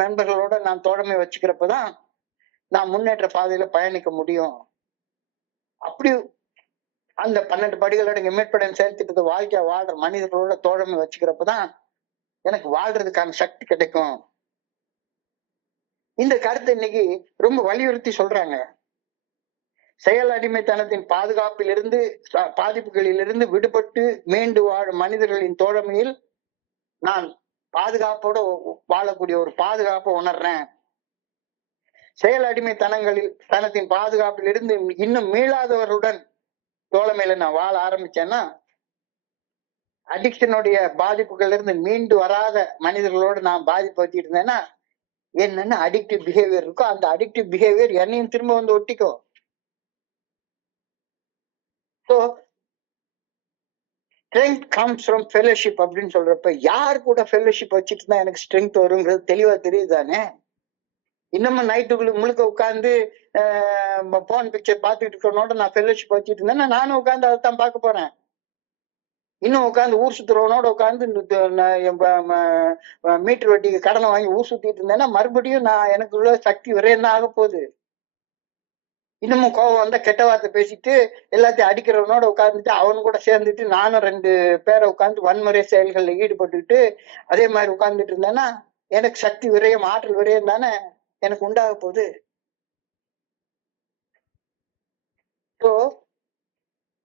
மெம்பர்களோட நான் தோழமை வச்சுக்கிறப்பதான் நான் முன்னேற்ற பாதையில பயணிக்க முடியும். அப்படி அந்த 12 படிகள் அடங்கிய மீட்படையும் செயல் திட்டத்தை வாழ்க்கையா வாழ்ற மனிதர்களோட தோழமை வச்சுக்கிறப்பதான் எனக்கு வாழ்றதுக்கான சக்தி கிடைக்கும். இந்த கருத்தை இன்னைக்கு ரொம்ப வலியுறுத்தி சொல்றாங்க. செயல் அடிமைத்தனத்தின் பாதிப்புகளிலிருந்து விடுபட்டு மீண்டு வாழும் மனிதர்களின் தோழமையில் நான் பாதுகாப்போட வாழக்கூடிய ஒரு பாதுகாப்பை உணர்றேன். செயல் தனத்தின் பாதுகாப்பிலிருந்து இன்னும் மீளாதவருடன் தோழமையில நான் வாழ ஆரம்பிச்சேன்னா, அடிக்ஷனுடைய பாதிப்புகள்ல இருந்து மீண்டு வராத மனிதர்களோடு நான் பாதிப்பு வச்சுட்டு இருந்தேன்னா என்னென்ன அடிக்டிவ் பிஹேவியர் இருக்கோ அந்த அடிக்டிவ் பிஹேவியர் என்னையும் திரும்ப ஒட்டிக்கும். So strength comes from fellowship அப்படின்னு சொல்றப்ப யார் கூட ஃபெலோஷிப் வச்சுட்டு இருந்தா எனக்கு ஸ்ட்ரென்த் வருங்கிறது தெளிவா தெரியுதானே. இன்னமும் நைட்டுக்குள்ள முழுக்க உட்காந்து போன் பிக்சர் பார்த்துட்டு இருக்கனோட நான் ஃபெலோஷிப் வச்சுட்டு இருந்தேன்னா நானும் உட்காந்து அதை தான் பார்க்க போறேன். இன்னும் உட்காந்து ஊர் சுத்துறவனோட உட்காந்து மீட்டர் வட்டிக்கு கடனை வாங்கி ஊர் சுத்திட்டு இருந்தேன்னா மறுபடியும் நான் எனக்குள்ள சக்தி விரையும் தான் ஆக போகுது. இன்னமும் கோபம் வந்தா கெட்ட வார்த்தை பேசிட்டு எல்லாத்தையும் அடிக்கிறவனோட உட்காந்துட்டு அவனு கூட சேர்ந்துட்டு நானும் 2 பேரை உட்காந்து வன்முறை செயல்களில் ஈடுபட்டுக்கிட்டு அதே மாதிரி உட்கார்ந்துட்டு இருந்தேன்னா எனக்கு சக்தி விரயம், ஆற்றல் விரயம் தானே எனக்கு உண்டாக போகுது. ஸோ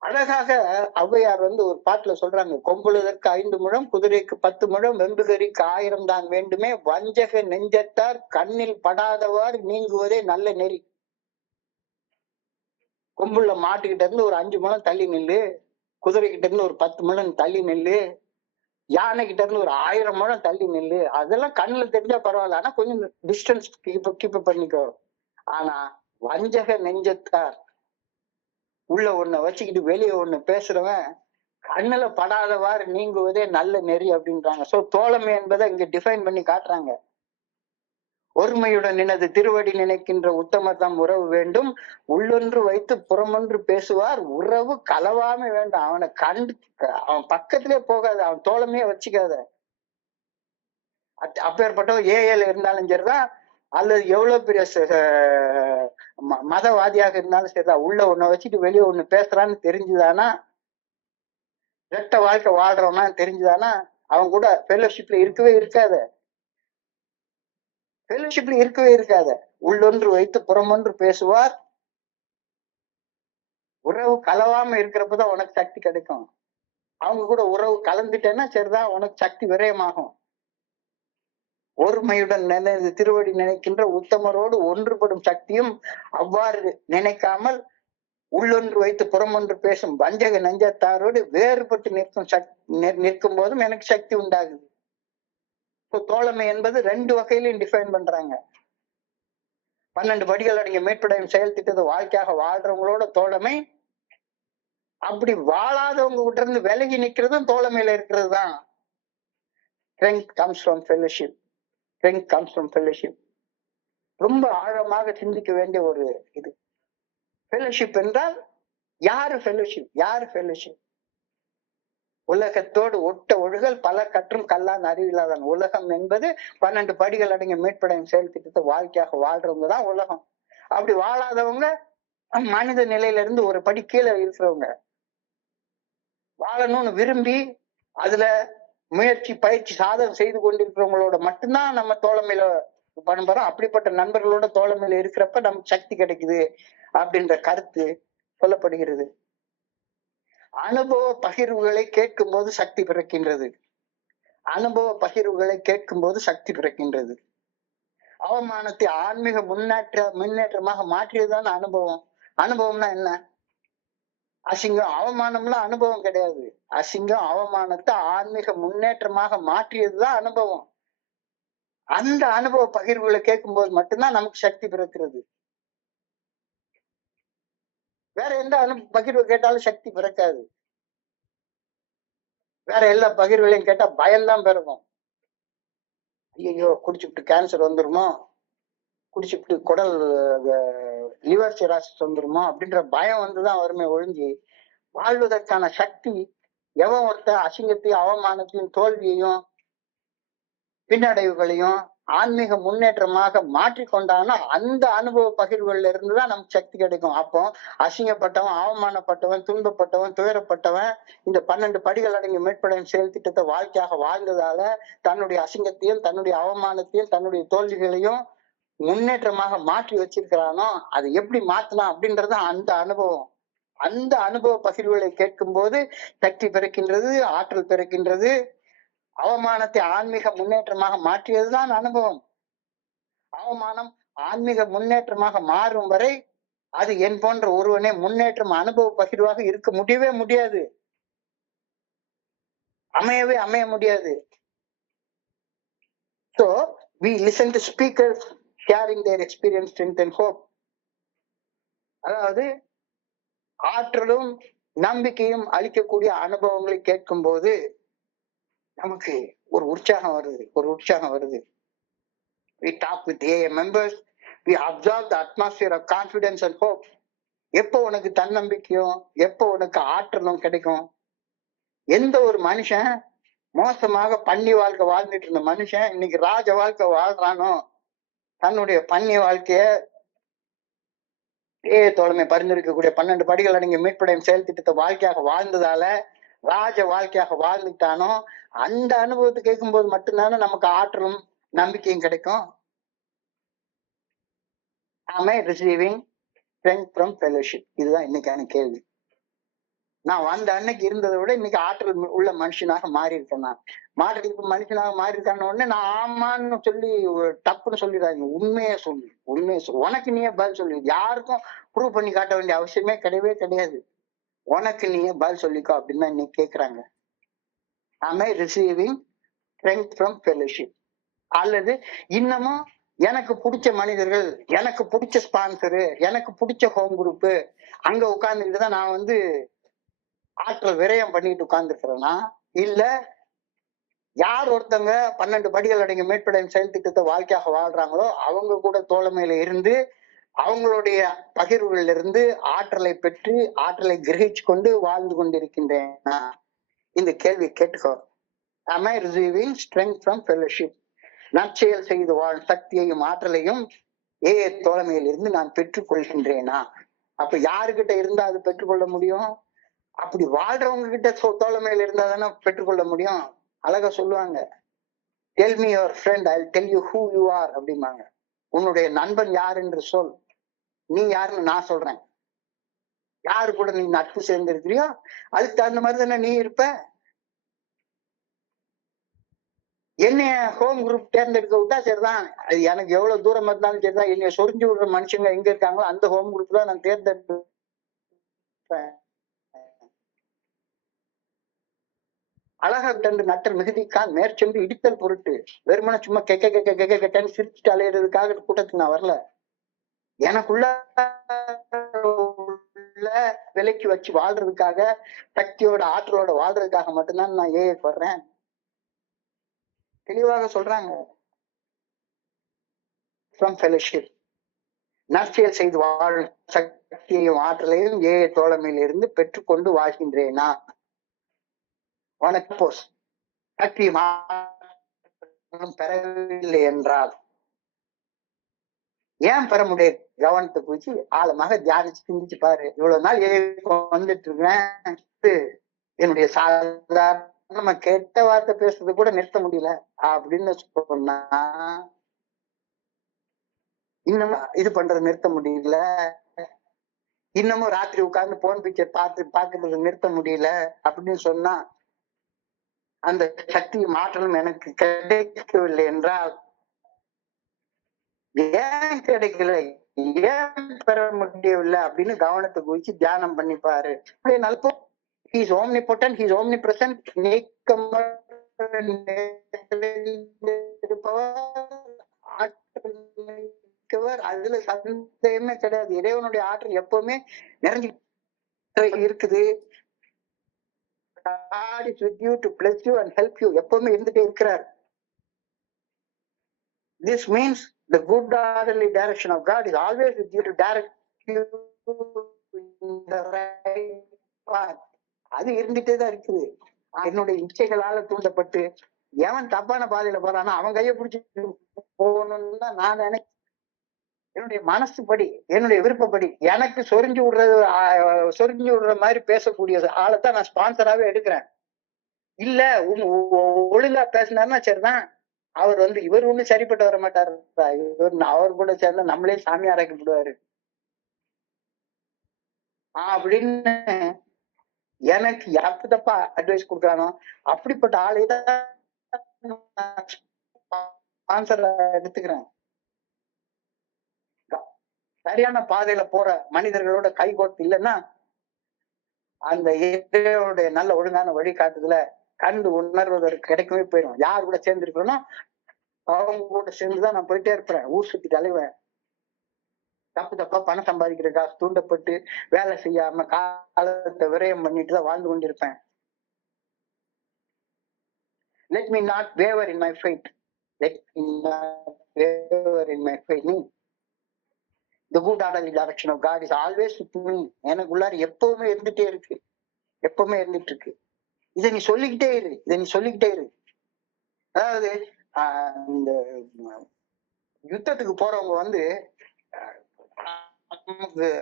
அழகாக ஔவையார் ஒரு பாட்டுல சொல்றாங்க, கொம்புழுதற்கு 5 முழம், குதிரைக்கு 10 முழம், வெம்புகரிக்கு 1000 தான் வேண்டுமே, வஞ்சக நெஞ்சத்தார் கண்ணில் படாதவாறு நீங்குவதே நல்ல நெறி. கொம்புள்ள மாட்டுக்கிட்ட இருந்து ஒரு 5 முழம் தள்ளி நில்லு, குதிரை கிட்ட இருந்து ஒரு 10 முழம் தள்ளி நில்லு, யானை கிட்ட இருந்து ஒரு 1000 முழம் தள்ளி நில்லு. அதெல்லாம் கண்ணுல தெரிஞ்சா பரவாயில்ல, ஆனா கொஞ்சம் டிஸ்டன்ஸ் கீப் பண்ணிக்கோ. ஆனா வஞ்சக நெஞ்சத்தார் உள்ள ஒண்ணு வச்சுக்கிட்டு வெளியே ஒண்ணு பேசுறவன் கண்ணுல படாதவாறு நீங்குவதே நல்ல நெறி அப்படின்றாங்க. சோ தோழமை என்பதை இங்க டிஃபைன் பண்ணி காட்டுறாங்க. ஒருமையுடன் நினது திருவடி நினைக்கின்ற உத்தமர் தம் உறவு வேண்டும். உள்ளொன்று வைத்து புறமொன்று பேசுவார் உறவு கலவாம வேண்டாம். அவனை கண்டு அவன் பக்கத்திலே போகாத, அவன் தோழமையே வச்சுக்காத. அப்பேற்பட்டவன் ஏஏல இருந்தாலும் சரிதான், அல்லது எவ்வளவு பெரிய மதவாதியாக இருந்தாலும் சரிதான், உள்ள ஒண்ணு வச்சுட்டு வெளியே ஒண்ணு பேசுறான்னு தெரிஞ்சுதானா, ரெட்ட வாழ்க்கை வாழ்றவனா தெரிஞ்சுதானா, அவன் கூட ஃபெலோஷிப்ல இருக்கவே இருக்காத. ஃபெலோஷிப்ல இருக்கவே இருக்காத. உள்ளொன்று வைத்து புறமொன்று பேசுவார். உறவு கலவாம இருக்கிறப்பதான் உனக்கு சக்தி கிடைக்கும். அவங்க கூட உறவு கலந்துட்டேன்னா சரிதான், உனக்கு சக்தி விரயமாகும். ஒருமையுடன் நினைது திருவடி நினைக்கின்ற உத்தமரோடு ஒன்றுபடும் சக்தியும் அவ்வாறு நினைக்காமல் உள்ளொன்று வைத்து புறமொன்று பேசும் வஞ்சக நெஞ்சத்தாரோடு வேறுபட்டு நிற்கும் போதும் எனக்கு சக்தி உண்டாகுது. தோழமை என்பது ரெண்டு வகையிலையும் டிஃபைன் பண்றாங்க. 12 படிகள் அடங்கிய மீட்படையும் செயல் திட்டத்தை வாழ்க்கையாக வாழ்றவங்களோட தோழமை, அப்படி வாழாதவங்க கிட்ட இருந்து விலகி நிக்கிறதும் தோழமையில இருக்கிறது தான். Strength comes from fellowship. Strength comes from fellowship. ரொம்ப ஆழமாக சிந்திக்க வேண்டிய ஒரு இது. ஃபெலோஷிப் என்றால் யாரு ஃபெலோஷிப்? யாரு ஃபெலோஷிப்? உலகத்தோடு ஒட்ட ஒழுகல் பல கற்றும் கல்லான் அறிவில்லாதான். உலகம் என்பது 12 படிகள் அடங்கிய மீட்படையும் செயல் திட்டத்தை வாழ்க்கையாக வாழ்றவங்க தான் உலகம். அப்படி வாழாதவங்க மனித நிலையில இருந்து ஒரு படி கீழே இருக்கிறவங்க. வாழணும்னு விரும்பி அதுல முயற்சி பயிற்சி சாதகம் செய்து கொண்டிருக்கிறவங்களோட மட்டும்தான் நம்ம தோழமையில பண்பறோம். அப்படிப்பட்ட நண்பர்களோட தோழமையில இருக்கிறப்ப நமக்கு சக்தி கிடைக்குது அப்படின்ற கருத்து சொல்லப்படுகிறது. அனுபவ பகிர்வுகளை கேட்கும் போது சக்தி பிறக்கின்றது. அனுபவ பகிர்வுகளை கேட்கும் போது சக்தி பிறக்கின்றது. அவமானத்தை ஆன்மீக முன்னேற்றமாக மாற்றியதுதான் அனுபவம். அனுபவம்னா என்ன? அசிங்கம் அவமானம்லாம் அனுபவம் கிடையாது. அசிங்கம் அவமானத்தை ஆன்மீக முன்னேற்றமாக மாற்றியதுதான் அனுபவம். அந்த அனுபவ பகிர்வுகளை கேட்கும் போது மட்டும்தான் நமக்கு சக்தி பிறக்கிறது. வேற எந்த பகிர்வு கேட்டாலும் சக்தி பிறக்காது. வேற எல்லா பகிர்வுகளையும் கேட்டா பயம்தான் பிறக்கும். ஐயோ குடிச்சுட்டு கேன்சர் வந்துருமோ, குடிச்சுட்டு குடல் லிவர் சிராசிஸ் வந்துருமோ அப்படின்ற பயம் வந்துதான் வருமே ஒழிஞ்சு வாழ்வதற்கான சக்தி எவன் ஒருத்தன் அசிங்கத்தையும் அவமானத்தையும் தோல்வியையும் பின்னடைவுகளையும் ஆன்மீக முன்னேற்றமாக மாற்றிக்கொண்டான்னா அந்த அனுபவ பகிர்வுகள்ல இருந்துதான் நமக்கு சக்தி கிடைக்கும். அப்போ அசிங்கப்பட்டவன், அவமானப்பட்டவன், துன்பப்பட்டவன், துயரப்பட்டவன் இந்த 12 படிகள் அடங்கிய மீட்படையும் செயல் திட்டத்தை வாழ்க்கையாக வாழ்ந்ததால தன்னுடைய அசிங்கத்தையும் தன்னுடைய அவமானத்தையும் தன்னுடைய தோல்விகளையும் முன்னேற்றமாக மாற்றி வச்சிருக்கிறானோ அது எப்படி மாத்தலாம் அப்படின்றது அந்த அனுபவம். அந்த அனுபவ பகிர்வுகளை கேட்கும் போது சக்தி பிறக்கின்றது, ஆற்றல் பிறக்கின்றது. அவமானத்தை ஆன்மீக முன்னேற்றமாக மாற்றியதுதான் அனுபவம். அவமானம் ஆன்மீக முன்னேற்றமாக மாறும் வரை அது என் போன்ற ஒருவனே முன்னேற்றம் அனுபவ பகிர்வாக இருக்க முடியவே முடியாது, அமைய முடியாது. So we listen to speakers sharing their experience, strength and hope. அதாவது ஆற்றலும் நம்பிக்கையும் அளிக்கக்கூடிய அனுபவங்களை கேட்கும் போது நமக்கு ஒரு உற்சாகம் வருது. We talk with AA members, we observe the atmosphere of confidence and hope. எப்போ உனக்கு தன்னம்பிக்கையும் எப்போ உனக்கு ஆற்றலும் கிடைக்கும்? எந்த ஒரு மனுஷன் மோசமாக பன்னி வாழ்க்கை வாழ்ந்துட்டு இருந்த மனுஷன் இன்னைக்கு ராஜ வாழ்க்கை வாழ்றானோ, தன்னுடைய பன்னி வாழ்க்கைய தோழமை பரிந்துரைக்கக்கூடிய 12 படிகள் அடங்கிய மீட்படையும் செயல் திட்டத்தை வாழ்க்கையாக வாழ்ந்ததால ராஜ வாழ்க்கையாக வாழ்ந்துட்டானோ அந்த அனுபவத்தை கேட்கும் போது மட்டும்தானே நமக்கு ஆற்றலும் நம்பிக்கையும் கிடைக்கும். Receiving strength from fellowship. இதுதான் இன்னைக்கான கேள்வி. நான் வந்த அன்னைக்கு இருந்ததை விட இன்னைக்கு ஆற்றல் உள்ள மனுஷனாக மாறி இருக்கேன். மனுஷனாக மாறி இருக்கான உடனே நான் ஆமான்னு சொல்லி தப்புன்னு சொல்லிடாதீங்க. உண்மையே சொல்லு. உனக்கு நீயே பதில் சொல்லு. யாருக்கும் ப்ரூவ் பண்ணி காட்ட வேண்டிய அவசியமே கிடையாது. உனக்கு நீயே பதில் சொல்லிக்கோ அப்படின்னு தான் இன்னைக்கு கேட்கிறாங்க. Receiving strength from fellowship. அல்லது இன்னமும் எனக்கு பிடிச்ச மனிதர்கள், எனக்கு பிடிச்ச ஸ்பான்சரு, எனக்கு பிடிச்ச ஹோம் குரூப்பு அங்க உட்கார்ந்துக்கிட்டு தான் நான் ஆற்றல் விரயம் பண்ணிட்டு உட்கார்ந்துருக்கிறேன்னா, இல்ல யார் ஒருத்தங்க 12 படிகள் அடங்கிய மீட்படையும் செயல் திட்டத்தை வாழ்க்கையாக வாழ்றாங்களோ அவங்க கூட தோழமையில இருந்து அவங்களுடைய பகிர்வுகளில் இருந்து ஆற்றலை பெற்று ஆற்றலை கிரகிச்சு கொண்டு வாழ்ந்து கொண்டிருக்கின்றேன். இந்த கேள்வி கேட்டுக்கோ. Am I receiving strength from fellowship? நற்செயல் செய்து வாழ் சக்தியையும் ஆற்றலையும் தோழமையில் இருந்து நான் பெற்றுக் கொள்கின்றேனா? அப்ப யாருகிட்ட இருந்தா அது பெற்றுக்கொள்ள முடியும்? அப்படி வாழ்றவங்க கிட்ட தோழமையில இருந்தா தானே பெற்றுக்கொள்ள முடியும். அழகா சொல்லுவாங்க, tell me your friend, I'll tell you who you are அப்படிம்பாங்க. உன்னுடைய நண்பன் யார் என்று சொல், நீ யாருன்னு நான் சொல்றேன். யாரு கூட நீ நட்பு சேர்ந்து இருக்கிறியோ அதுக்கு தகுந்த மாதிரி தானே நீ இருப்ப. என்னைய ஹோம் குரூப் தேர்ந்தெடுக்க விட்டா சரிதான், அது எனக்கு எவ்வளவு தூரம் இருந்தாலும் சரிதான். என்னைய சொரிஞ்சு விடுற மனுஷங்க எங்க இருக்காங்களோ அந்த ஹோம் குரூப் தான் நான் தேர்ந்தெடுப்பேன். அழகா தண்டு நட்டல் மிகுதிக்கான் மேற்சென்று இடித்தல் பொருட்டு வெறுமன சும்மா கெட்டன்னு சிரிச்சுட்டு அலையிறதுக்காக கூட்டத்துக்கு நான் வரல. எனக்குள்ள விலைக்கு வச்சு வாழ்றதுக்காக, சக்தியோட ஆற்றலோட வாழ்றதுக்காக மட்டும்தான் நான் வர்றேன். தெளிவாக சொல்றாங்க. ஃப்ரம் ஃபெலோஷிப் நற்செயல் செய்து வாழும் சக்தியையும் ஆற்றலையும் தோழமையில் இருந்து பெற்றுக்கொண்டு வாழ்கின்றேனா? உனக்கு சக்தி பெறவில்லை என்றால் ஏன் பெற முடியாது? கவனத்தை குறிச்சு ஆழமாக தியானிச்சு சிந்திச்சு பாரு. இவ்வளவு நாள் வந்துட்டு இருக்கேன், என்னுடைய சாதாரண கெட்ட வார்த்தை பேசுறது கூட நிறுத்த முடியல அப்படின்னு சொன்னா, இன்னமும் இது பண்றது நிறுத்த முடியல, இன்னமும் ராத்திரி உட்கார்ந்து போன் பிக்சர் பாக்குறது நிறுத்த முடியல அப்படின்னு சொன்னா, அந்த சக்தி மாற்றம் எனக்கு கிடைக்கவில்லை என்றால் ஏன் கிடைக்கல, ஏன் பெற முடியவில்லை அப்படின்னு கவனத்தை குறிச்சு தியானம் பண்ணிப்பாரு. He's omnipotent, he's omnipresent, அதுல சந்தேகமே கிடையாது. இறைவனுடைய ஆற்றல் எப்பவுமே நிறைஞ்சு இருக்குது. God is with you to bless you and help you. எப்பவுமே இருந்துட்டே இருக்கிறார். This means the good orderly direction of God is always with you to direct you in the right path. அது இருந்துட்டே தான் இருக்குது. என்னுடைய இச்சைகளால தூண்டப்பட்டு எவன் தப்பான பாதையில போறானோ அவன் கையை பிடிச்சி போகணும்னு தான் நான் நினைக்கிறேன். என்னுடைய மனசுப்படி, என்னுடைய விருப்பப்படி எனக்கு சொரிஞ்சு விடுற மாதிரி பேசக்கூடிய ஆளைத்தான் நான் ஸ்பான்சராகவே எடுக்கிறேன். இல்ல ஒழுங்கா பேசினாருன்னா சரிதான், அவர் இவர் ஒண்ணு சரிப்பட்டு வர மாட்டாரு, அவர் கூட சேர்ந்தா நம்மளே சாமியாராக்கி விடுவாரு அப்படின்னு எனக்கு யாருக்கு தப்பா அட்வைஸ் கொடுக்குறானோ அப்படிப்பட்ட ஆளை தான் எடுத்துக்கிறேன். சரியான பாதையில போற மனிதர்களோட கை கோர்த்து இல்லைன்னா அந்த இறைவனுடைய நல்ல ஒழுங்கான வழிகாட்டுதல கண்டு உணர்வதற்கு கிடைக்கவே போயிடும். யார் கூட சேர்ந்து இருக்கணும்னா அவங்க கூட சேர்ந்துதான் நான் போயிட்டே இருப்பேன். ஊர் சுத்தி தலைவன் தப்பா பணம் சம்பாதிக்கிறதுக்காக தூண்டப்பட்டு வேலை செய்யாம காலத்தை விரயம் பண்ணிட்டு தான் வாழ்ந்து கொண்டிருப்பேன். Let me not waver in my faith. Let me not waver in my faith. The good orderly direction of God is always with me. எனக்குள்ளார எப்பவுமே இருந்துட்டே இருக்கு, எப்பவுமே இருந்துட்டு இருக்கு. இதை நீ சொல்லிக்கிட்டே இரு, இதை நீ சொல்லிக்கிட்டே இரு. அதாவது இந்த யுத்தத்துக்கு போறவங்க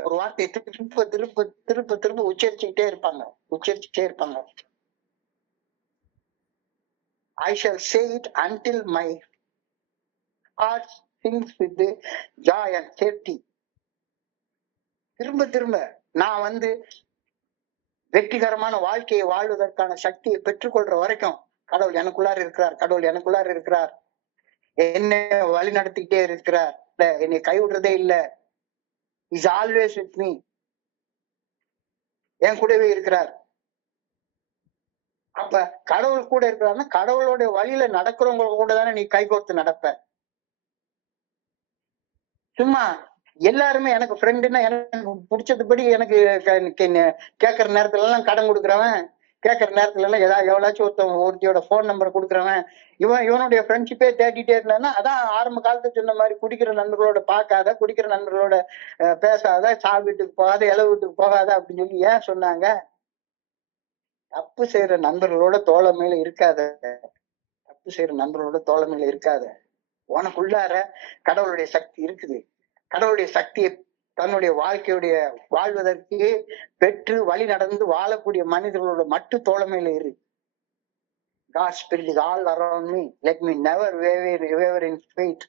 ஒரு வார்த்தையை திருப்ப திருப்ப திருப்ப திருப்ப உச்சரிச்சுக்கிட்டே இருப்பாங்க. I shall say it until my heart sings with joy and safety. திரும்ப நான் வெற்றிகரமான வாழ்க்கையை வாழ்வதற்கான சக்தியை பெற்றுக்கொள்ற வரைக்கும் கடவுள் எனக்குள்ளார் இருக்கிறார், என்னை வழி நடத்திக்கிட்டே இருக்கிறார், என்னை கைவிடுறதே இல்லை. இஸ் ஆல்வேஸ் வித் மீ, என் கூடவே இருக்கிறார். அப்ப கடவுள் கூட இருக்கிறாருன்னா கடவுளோட வழியில நடக்கிறவங்க கூட தானே நீ கைகோர்த்து நடப்ப. சும்மா எல்லாருமே எனக்கு ஃப்ரெண்டுன்னா எனக்கு பிடிச்சதுபடி எனக்கு கேட்கற நேரத்துல எல்லாம் கடன் கொடுக்குறவன், கேட்கற நேரத்துல எல்லாம் எவ்வளாச்சும் ஒருத்தியோட போன் நம்பர் கொடுக்குறவன் இவனுடைய ஃப்ரெண்ட்ஷிப்பே தேடிட்டே இருந்தான்னா, அதான் ஆரம்ப காலத்துல சொன்ன மாதிரி குடிக்கிற நண்பர்களோட பார்க்காத, குடிக்கிற நண்பர்களோட பேசாத, வீட்டுக்கு போகாத, இலை வீட்டுக்கு போகாத அப்படின்னு சொல்லி ஏன் சொன்னாங்க? தப்பு செய்யற நண்பர்களோட தோழமையில இருக்காத, தப்பு செய்யற நண்பர்களோட தோழமையில இருக்காத. உனக்குள்ளார கடவுளுடைய சக்தி இருக்குது. கடவுளுடைய சக்தியை தன்னுடைய வாழ்வதற்கு பெற்று வழி நடந்து வாழக்கூடிய மனிதர்களோட மட்டும் தோழமையில இரு. God's spirit is all around me. Let me never waver in faith.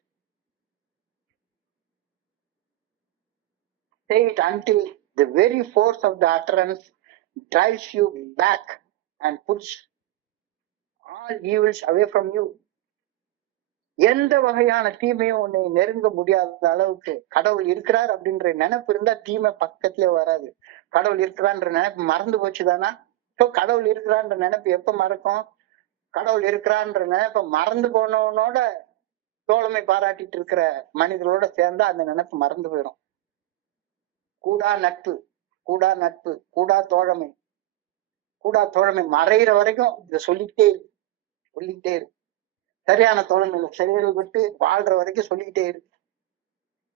Say it until the very force of the utterance drives you back and puts all evils away from you. எந்த வகையான தீமையும் உன்னை நெருங்க முடியாத அளவுக்கு கடவுள் இருக்கிறார் அப்படின்ற நினைப்பு இருந்தா தீமை பக்கத்திலே வராது. கடவுள் இருக்கிறான்ற நினைப்பு மறந்து போச்சுதானா? கடவுள் இருக்கிறான்ற நினைப்பு எப்ப மறக்கும்? கடவுள் இருக்கிறான்ற நினைப்ப மறந்து போனவனோட தோழமை பாராட்டிட்டு இருக்கிற மனிதர்களோட சேர்ந்தா அந்த நினைப்பு மறந்து போயிடும். கூடா நட்பு, கூடா நட்பு, கூடா தோழமை, கூடா தோழமை மறைகிற வரைக்கும் இத சொல்லிக்கிட்டே இரு. சரியான தோழமையில செயல்பட்டு வாழ்ற வரைக்கும் சொல்லிக்கிட்டே இருக்கு.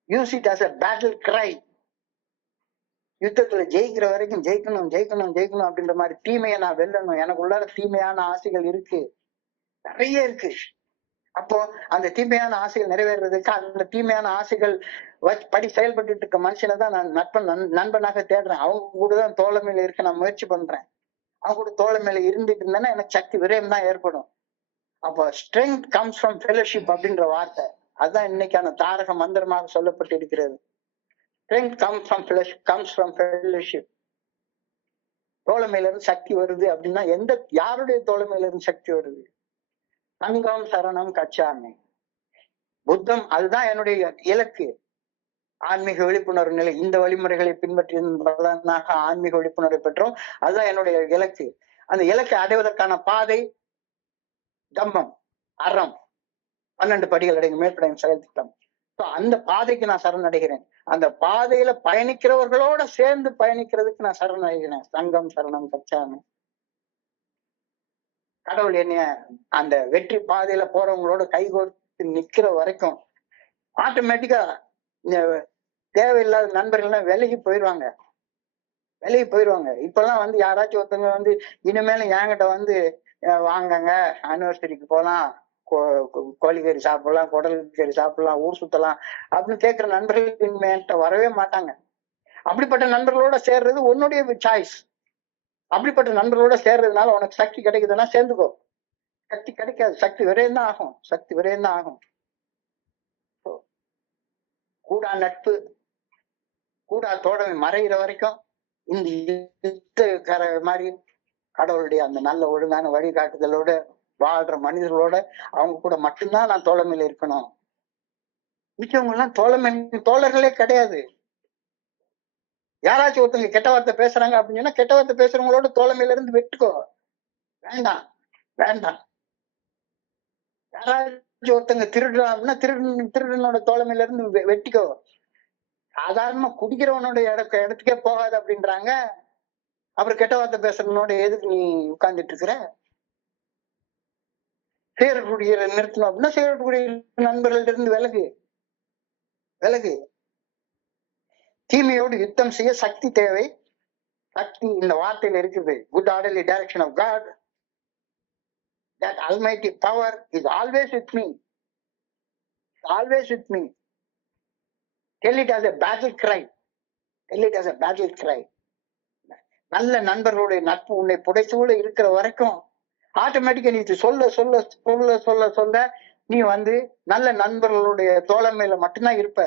Use it as a battle cry. யுத்தத்துல ஜெயிக்கிற வரைக்கும் ஜெயிக்கணும் ஜெயிக்கணும் ஜெயிக்கணும் அப்படின்ற மாதிரி தீமையை நான் வெல்லணும். எனக்கு உள்ளார தீமையான ஆசைகள் இருக்கு, நிறைய இருக்கு. அப்போ அந்த தீமையான ஆசைகள் நிறைவேறதுக்கு அந்த தீமையான ஆசைகள் படி செயல்பட்டு இருக்க மனுஷனை தான் நான் நண்பனாக தேடுறேன். அவங்க கூட தான் தோழமையில இருக்க நான் முயற்சி பண்றேன். அவங்க கூட தோழமையில இருந்துட்டு இருந்தேன்னா எனக்கு சக்தி விரயம் தான் ஏற்படும். அப்போ ஸ்ட்ரென்த் கம்ஸ் ஃப்ரம் ஃபெலோஷிப் அப்படின்ற வார்த்தை அதுதான் இன்னைக்கான தாரக மந்திரமாக சொல்லப்பட்டு இருக்கிறது. Strength comes from fellowship. தோழமையில இருந்து சக்தி வருது அப்படின்னா யாருடைய தோழமையில இருந்து சக்தி வருது? சங்கம் சரணம் கச்சாமி புத்தம். அதுதான் என்னுடைய இலக்கு. ஆன்மீக விழிப்புணர்வு நிலை. இந்த வழிமுறைகளை பின்பற்றிய ஆன்மீக விழிப்புணர்வை பெற்றோம். அதுதான் என்னுடைய இலக்கு. அந்த இலக்கை அடைவதற்கான பாதை தம்மம், அறம், 12 படிகள் அடங்கும் மேற்படையும் செயல் திட்டம். அந்த பாதைக்கு நான் சரணடைகிறேன். அந்த பாதையில பயணிக்கிறவர்களோட சேர்ந்து பயணிக்கிறதுக்கு நான் சரணடைகிறேன். சங்கம் சரணம் கச்சாமி. கடவுள் என்னைய அந்த வெற்றி பாதையில போறவங்களோட கைகோர்த்து நிக்கிற வரைக்கும் ஆட்டோமேட்டிக்கா தேவையில்லாத நண்பர்கள்லாம் விலகி போயிடுவாங்க. இப்பெல்லாம் யாராச்சும் ஒருத்தவங்க இனிமேலும் என்கிட்ட வாங்கங்க, ஆனிவர்சரிக்கு போலாம், கோழிக்கறி சாப்பிடலாம், குடல் கறி சாப்பிடலாம், ஊர் சுத்தலாம் அப்படின்னு கேட்கிற நண்பர்கள் இனிமேட்ட வரவே மாட்டாங்க. அப்படிப்பட்ட நண்பர்களோட சேர்றது உன்னுடைய சாய்ஸ். அப்படிப்பட்ட நண்பர்களோட சேர்றதுனால உனக்கு சக்தி கிடைக்குதுன்னா சேர்ந்துக்கோ. சக்தி கிடைக்காது, சக்தி விரையும் தான் ஆகும். கூடா நட்பு, கூடா தோழமை மறைகிற வரைக்கும் இந்த மாதிரி கடவுளுடைய அந்த நல்ல ஒழுங்கான வழிகாட்டுதலோட வாழ்ற மனிதர்களோட அவங்க கூட மட்டும்தான் நான் தோழமையில இருக்கணும். மிச்சவங்க எல்லாம் தோழர்களே கிடையாது. யாராச்சும் ஒருத்தங்க கெட்ட வார்த்தை பேசுறாங்க அப்படின்னு சொன்னா கெட்ட வார்த்தை பேசுறவங்களோட தோழமையில இருந்து வெட்டுக்கோ. வேண்டாம். யாராச்சும் ஒருத்தங்க திருடுறான் அப்படின்னா திருடனோட தோழமையில இருந்து வெட்டிக்கோ. சாதாரணமா குடிக்கிறவனோட இடத்துக்கே போகாது அப்படின்றாங்க. அப்புறம் கெட்ட வார்த்தை பேசுறவனோட எதுக்கு நீ உட்கார்ந்துட்டு இருக்கிற? சிகரெட் குடிக்கிற நிறுத்தணும் அப்படின்னா சிகரெட் குடிக்கிற நண்பர்கள்ட்ட இருந்து விலகு. தீமையோடு யுத்தம் செய்ய சக்தி தேவை. சக்தி இந்த வார்த்தையில இருக்குது. Good orderly direction of God. That almighty power is always with me. Tell it as a battle cry. நல்ல நண்பர்களுடைய நட்பு உன்னை புடைசூழ இருக்கிற வரைக்கும் ஆட்டோமேட்டிக்கா நீ சொல்ல சொல்ல சொல்ல சொல்ல சொல்ல நீ நல்ல நண்பர்களுடைய தோழமையில மட்டும்தான் இருப்ப.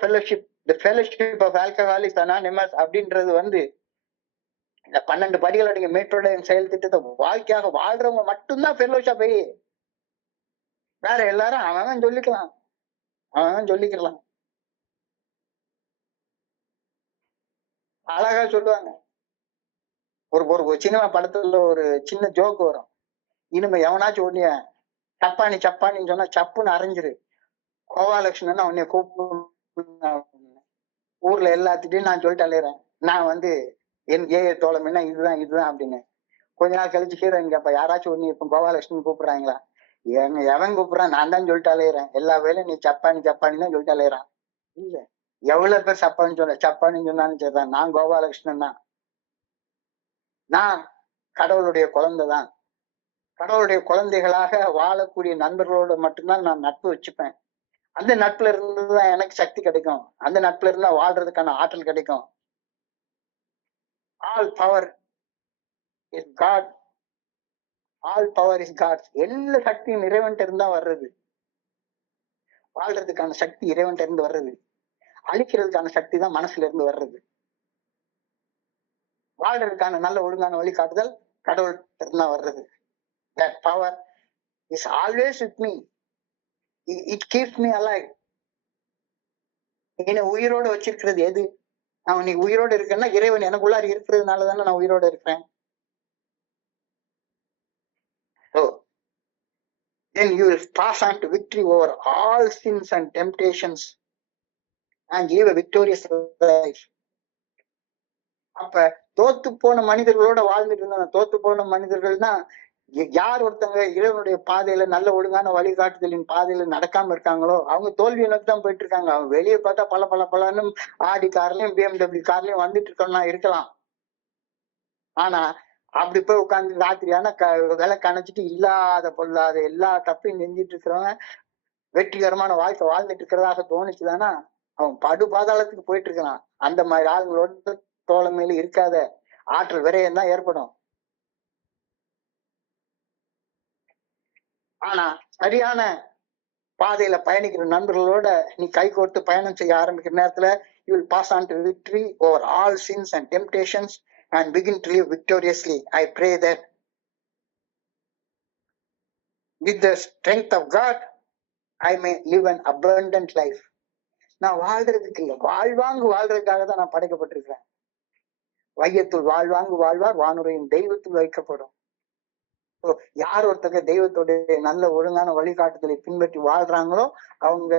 Fellowship, the fellowship of Alcoholics Anonymous அப்படின்றது இந்த 12 படிகள் அடங்கிய மேற்றோடைய செயல் திட்டத்தை வாழ்க்கையாக வாழ்றவங்க மட்டும்தான் ஃபெலோஷிப். வேற எல்லாரும் அவன் சொல்லிக்கலாம். அழகா சொல்லுவாங்க. ஒரு சினிமா படத்துல ஒரு சின்ன ஜோக் வரும். இனிமே எவனாச்சும் உன்னைய சப்பானின்னு சொன்னா சப்புன்னு அரைஞ்சிரு. கோபாலட்சுமணன் உன்னைய கூப்பிட்டு ஊர்ல எல்லாத்திட்டையும் நான் சொல்லிட்டு அலையிறேன், நான் என் தோழமைன்னா இதுதான் அப்படின்னு. கொஞ்ச நாள் கழிச்சு ஹீரோயின் கேப்பா, யாராச்சும் ஒண்ணு இப்ப கோபாலகிருஷ்ணன் கூப்பிடுறாங்களா? எவன் கூப்பிடுறான்? நான் தான் சொல்லிட்டு அலையிறேன். எல்லா வேலையும் நீ சப்பானி சப்பானி தான் சொல்லிட்டு அலையிறான். இல்ல, எவ்வளவு பேர் சப்பான்னு சப்பான்னு சொன்னாலும் சரிதான், நான் கோபாலகிருஷ்ணன் தான். நான் கடவுளுடைய குழந்தை தான். கடவுளுடைய குழந்தைகளாக வாழக்கூடிய நண்பர்களோட மட்டும்தான் நான் நட்பு வச்சுப்பேன். அந்த நட்புல இருந்துதான் எனக்கு சக்தி கிடைக்கும். அந்த நட்புல இருந்தா வாழ்றதுக்கான ஆற்றல் கிடைக்கும். All power is God. All power is God. எல்லா சக்தியும் இறைவன்ட்ட இருந்தா வர்றது. வாழ்றதுக்கான சக்தி இறைவன்ட்ட இருந்து வர்றது. அழிக்கிறதுக்கான சக்தி தான் மனசுல இருந்து வர்றது. வாழ்றதுக்கான நல்ல ஒழுங்கான வழிகாட்டுதல் கடவுள்கிட்ட இருந்தா வர்றது. That power is always with me. It keeps me alive. என்னை உயிரோட வச்சிருக்கிறது எது? நான் நீ உயிரோட இருக்கேன்னா இறைவன் எனக்குள்ளார இருக்கிறதுனால தானே நான் உயிரோட இருக்கிறேன். So then you will pass on to victory over all sins and temptations and live a victorious life. அப்ப தோத்து போன மனிதர்களோட வாழ்ந்துட்டு இருந்தாங்க. தோத்து போன மனிதர்கள்னா யார் ஒருத்தங்க இறைவனுடைய பாதையில நல்ல ஒழுங்கான வழிகாட்டுதலின் பாதையில நடக்காம இருக்காங்களோ அவங்க தோல்வியை நோக்கி தான் போயிட்டு இருக்காங்க. அவங்க வெளியே பார்த்தா பல ஆடி கார்லயும் BMW கார்லயும் வந்துட்டு இருக்கோம்னா இருக்கலாம். ஆனா அப்படி போய் உட்கார்ந்து ராத்திரியான விலை கணச்சிட்டு இல்லாத பொல்லாத எல்லா தப்பையும் செஞ்சுட்டு இருக்கிறவன் வெற்றிகரமான வாழ்க்கை வாழ்ந்துட்டு இருக்கிறதாக தோணுச்சுதானா அவன் படு பாதாளத்துக்கு போயிட்டு இருக்கிறான். அந்த மாதிரி ஆளுங்களோட தோழமையில இருக்காத, ஆற்றல் விரயம் தான் ஏற்படும். ஆனா சரியான பாதையில பயணிக்கிற நண்பர்களோட நீ கை கோர்த்து பயணம் செய்ய ஆரம்பிக்கிற நேரத்துல you will pass on to victory over all sins and temptations and begin to live victoriously. I pray that with the strength of God I may live an abundant life. நான் வாழ்றதுக்கு இல்லை, வாழ்வாங்கு வாழ்றதுக்காக தான் நான் படைக்கப்பட்டிருக்கிறேன். வையத்துள் வாழ்வாங்கு வாழ்வார் வானுரையும் தெய்வத்தில் வைக்கப்படும். யார் ஒருத்தங்க தெய்வத்துடைய நல்ல ஒழுங்கான வழிகாட்டுதலை பின்பற்றி வாழ்றாங்களோ அவங்க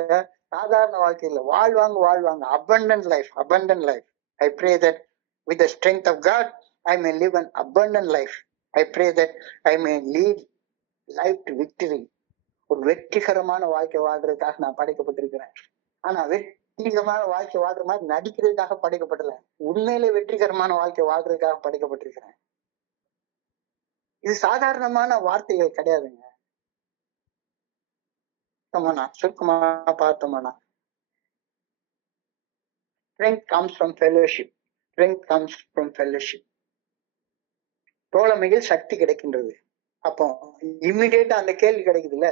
சாதாரண வாழ்க்கையில வாழ்வாங்க. abundant life. I pray that with the strength of God I may live an abundant life. I pray that I may lead life to victory. ஒரு வெற்றிகரமான வாழ்க்கை வாழ்றதுக்காக நான் படைக்கப்பட்டிருக்கிறேன். ஆனா வெற்றிகரமான வாழ்க்கை வாழ்ற மாதிரி நடிக்கிறதுக்காக படைக்கப்படல. உண்மையிலே வெற்றிகரமான வாழ்க்கை வாழ்றதுக்காக படைக்கப்பட்டிருக்கிறேன். இது சாதாரணமான வார்த்தைகள் கிடையாதுங்க. சுருக்கமா பார்த்தோம்னா strength comes from fellowship. தோழமையில் சக்தி கிடைக்கின்றது. அப்போ இம்மிடியேட்டா அந்த கேள்வி கிடைக்குது இல்ல,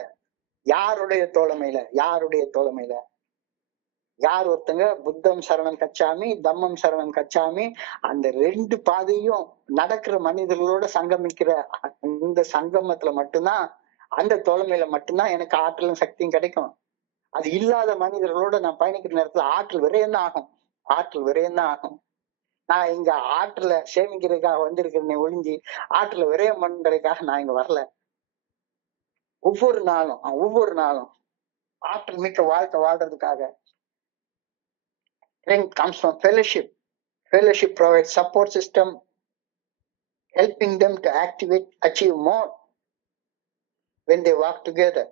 யாருடைய தோழமையில யார் ஒருத்தங்க புத்தம் சரணம் கச்சாமி தம்மம் சரணம் கச்சாமி அந்த ரெண்டு பாதையும் நடக்கிற மனிதர்களோட சங்கமிக்கிற அந்த சங்கமத்துல மட்டும்தான், அந்த தோழமையில மட்டும்தான் எனக்கு ஆற்றலும் சக்தியும் கிடைக்கும். அது இல்லாத மனிதர்களோட நான் பயணிக்கிற நேரத்துல ஆற்றல் விரயம் தான் ஆகும். நான் இங்க ஆற்றலை சேமிக்கிறதுக்காக வந்திருக்கிறேனே ஒழிஞ்சு ஆற்றலை விரயம் பண்றதுக்காக நான் இங்க வரல. ஒவ்வொரு நாளும் ஆற்றல் மிக்க வாழ்க்கை வாழ்றதுக்காக. Strength comes from fellowship. Fellowship provides support system, helping them to achieve more when they work together,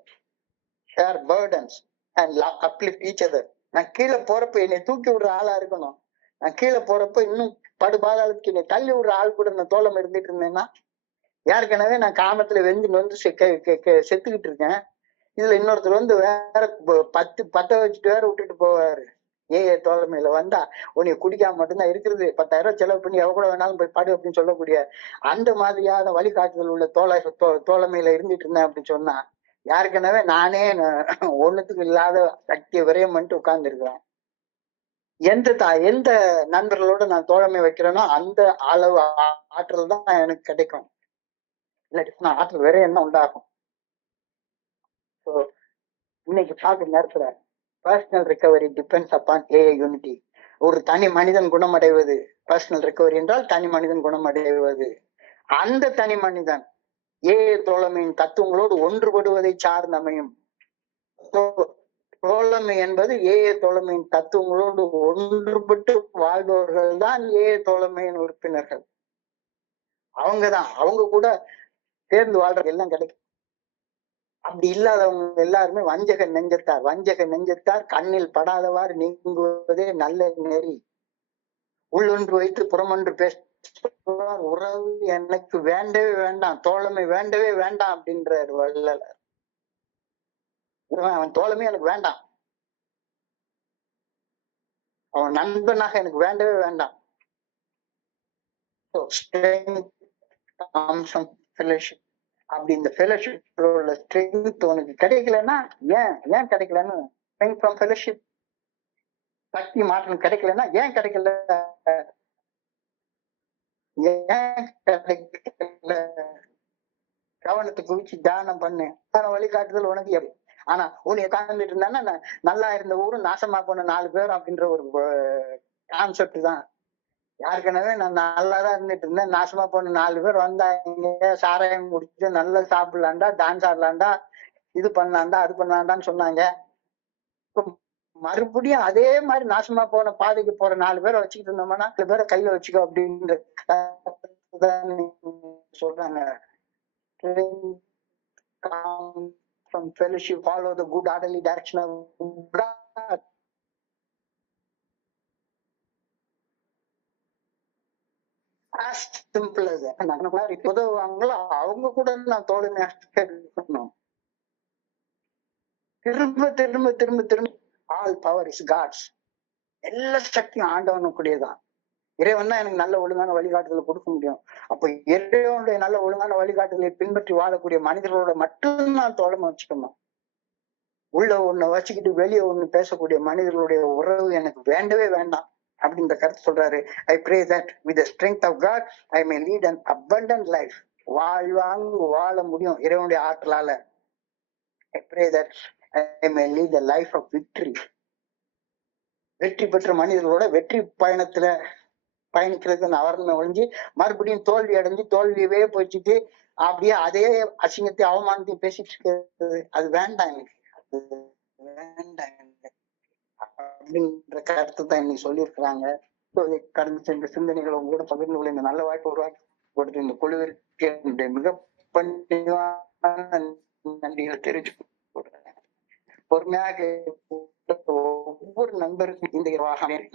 share burdens and uplift each other. நான் கீழே போறப்ப என்னை தூக்கி விடுற ஆளா இருக்கணும். நான் கீழே போறப்ப இன்னும் படுபாதாளத்துக்கு என்னை தள்ளி விடுற ஆள் கூட நான் தோழமை இருந்துட்டு இருந்தேன்னா, ஏற்கனவே நான் காமத்துல வெந்து செத்துக்கிட்டு இருக்கேன். இதுல இன்னொருத்தர் வந்து வேற பத்த வச்சுட்டு வேற விட்டுட்டு போவாரு. தோழமையில வந்தா உன்னை குடிக்காம மட்டும்தான் இருக்கிறது, 10,000 செலவு பண்ணி எவ்வளவு கூட வேணாலும் போய் படு அப்படின்னு சொல்லக்கூடிய அந்த மாதிரியான வழிகாட்டுதல் உள்ள தோழமையில இருந்துட்டு இருந்தேன் அப்படின்னு சொன்னா, யாருக்கெனவே நானே ஒண்ணுத்துக்கு இல்லாத சக்தியை விரயம் பண்ணிட்டு உட்கார்ந்து இருக்கிறேன். எந்த நண்பர்களோட நான் தோழமை வைக்கிறேனோ அந்த அளவு ஆற்றல் தான் எனக்கு கிடைக்கும். இல்லாட்டி ஆற்றல் விரயம் தான் உண்டாகும். இன்னைக்கு பார்க்குற நேரத்துல personal recovery depends upon AI unity. ஒரு தனி மனிதன் குணமடைவது, பர்சனல் ரிகவரி என்றால் தனி மனிதன் குணமடைவது. அந்த தனி மனிதன் ஏஐ தோழமையின் தத்துவங்களோடு ஒன்றுபடுவதை சார்ந்தமையும். தோழமை என்பது ஏஐ தோழமையின் தத்துவங்களோடு ஒன்றுபட்டு வாழ்பவர்கள் தான் ஏஐ தோழமையின் உறுப்பினர்கள். அவங்கதான், அவங்க கூட சேர்ந்து வாழ்றது எல்லாம் கிடைக்கும். அப்படி இல்லாதவங்க எல்லாருமே வஞ்சக நெஞ்சத்தார் கண்ணில் படாதவாறு நீங்குவதே நல்ல நெறி. உள்ளொன்று வைத்து புறமொன்று பேசுவார், உறவு எனக்கு வேண்டவே வேண்டாம், தோழமை வேண்டவே வேண்டாம் அப்படின்றார் வள்ளலார். அவன் தோழமை எனக்கு வேண்டாம், அவன் நண்பனாக எனக்கு வேண்டவே வேண்டாம். அப்படி இந்த ஃபெலோஷிப்ல உள்ள ஸ்ட்ரென்த் உனக்கு கிடைக்கலன்னா ஏன் கிடைக்கலன்னு ஸ்ட்ரென்த் ஃப்ரம் ஃபெலோஷிப். சக்தி மாற்றம் கிடைக்கலன்னா ஏன் கிடைக்கல, ஏன் கிடைக்கல, கவனத்தை குவிச்சு தியானம் பண்ணு. வழிகாட்டுதல் உனக்கு எப்படி. ஆனா உன்னை உட்கார்ந்துட்டு இருந்தானா நல்லா இருந்த ஊரும் நாசமா போன 4 பேர் அப்படின்ற ஒரு கான்செப்ட் தான். யாருக்கனவே நான் நல்லாதான் இருந்துட்டு இருந்தேன், நாசமா போன 4 பேர் வந்தாங்க, சாராயம் குடிச்சு நல்லா சாப்பிடலாண்டா, டான்ஸ் ஆடலாண்டா, இது பண்ணலாண்டா, அது பண்ணலாண்டான்னு சொன்னாங்க. மறுபடியும் அதே மாதிரி நாசமா போன பாதைக்கு போற 4 பேரை வச்சுக்கிட்டு இருந்தோம்னா 4 பேரை கையில வச்சுக்கோ அப்படின்ற சொல்றாங்க. From fellowship, follow the good orderly direction of God. As simple as that. உதவுவாங்களோ அவங்க கூட நான் தோழமையா இருக்கணும். திரும்ப திரும்ப திரும்ப திரும்ப ஆல் பவர் இஸ் காட்ஸ். எல்லா சக்தியும் ஆண்டவனுக்குரியதான். இறைவன் தான் எனக்கு நல்ல ஒழுங்கான வழிகாட்டுதலை கொடுக்க முடியும். அப்ப இறைவனுடைய நல்ல ஒழுங்கான வழிகாட்டுதலை பின்பற்றி வாழக்கூடிய மனிதர்களோட மட்டும் நான் தோழமை வச்சுக்கணும். உள்ள ஒண்ணு வச்சுக்கிட்டு வெளியே ஒண்ணு பேசக்கூடிய மனிதர்களுடைய உறவு எனக்கு வேண்டவே வேண்டாம் அப்படின்ற கருத்து சொல்றாரு. I pray that with the strength of God I may lead an abundant life. வாழ்வாங்கு வாழ முடியும் இறைவனுடைய ஆற்றலால. I pray that I may lead a life of victory. வெற்றி பெற்ற மனிதர்களோட வெற்றி பயணத்துல பயணிக்கிறதுக்கு நான் வரணுமே ஒழிஞ்சு மறுபடியும் தோல்வி அடைஞ்சு தோல்வியவே போச்சுட்டு அப்படியே அதே அசிங்கத்தை அவமானத்தையும் பேசிட்டு இருக்கிறது அது வேண்டாம் எனக்கு, அது வேண்டாம் அப்படின்ற கருத்து தான் இன்னைக்கு சொல்லியிருக்கிறாங்க. கடந்து சென்ற சிந்தனைகளை உங்களோட பகிர்ந்து கொள்ள இந்த நல்ல வாய்ப்பு உருவாக்கி கொடுத்து இந்த குழுவிற்கு என்னுடைய மிக பணிவான நன்றிகளை தெரிவிச்சு பொறுமையாக ஒவ்வொரு நண்பருக்கும் இந்த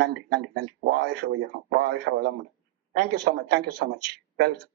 நன்றி நன்றி நன்றி. வாழ்க வையகம், வாழ்க வளமுடன். Thank you so much, thank you so much. Welcome.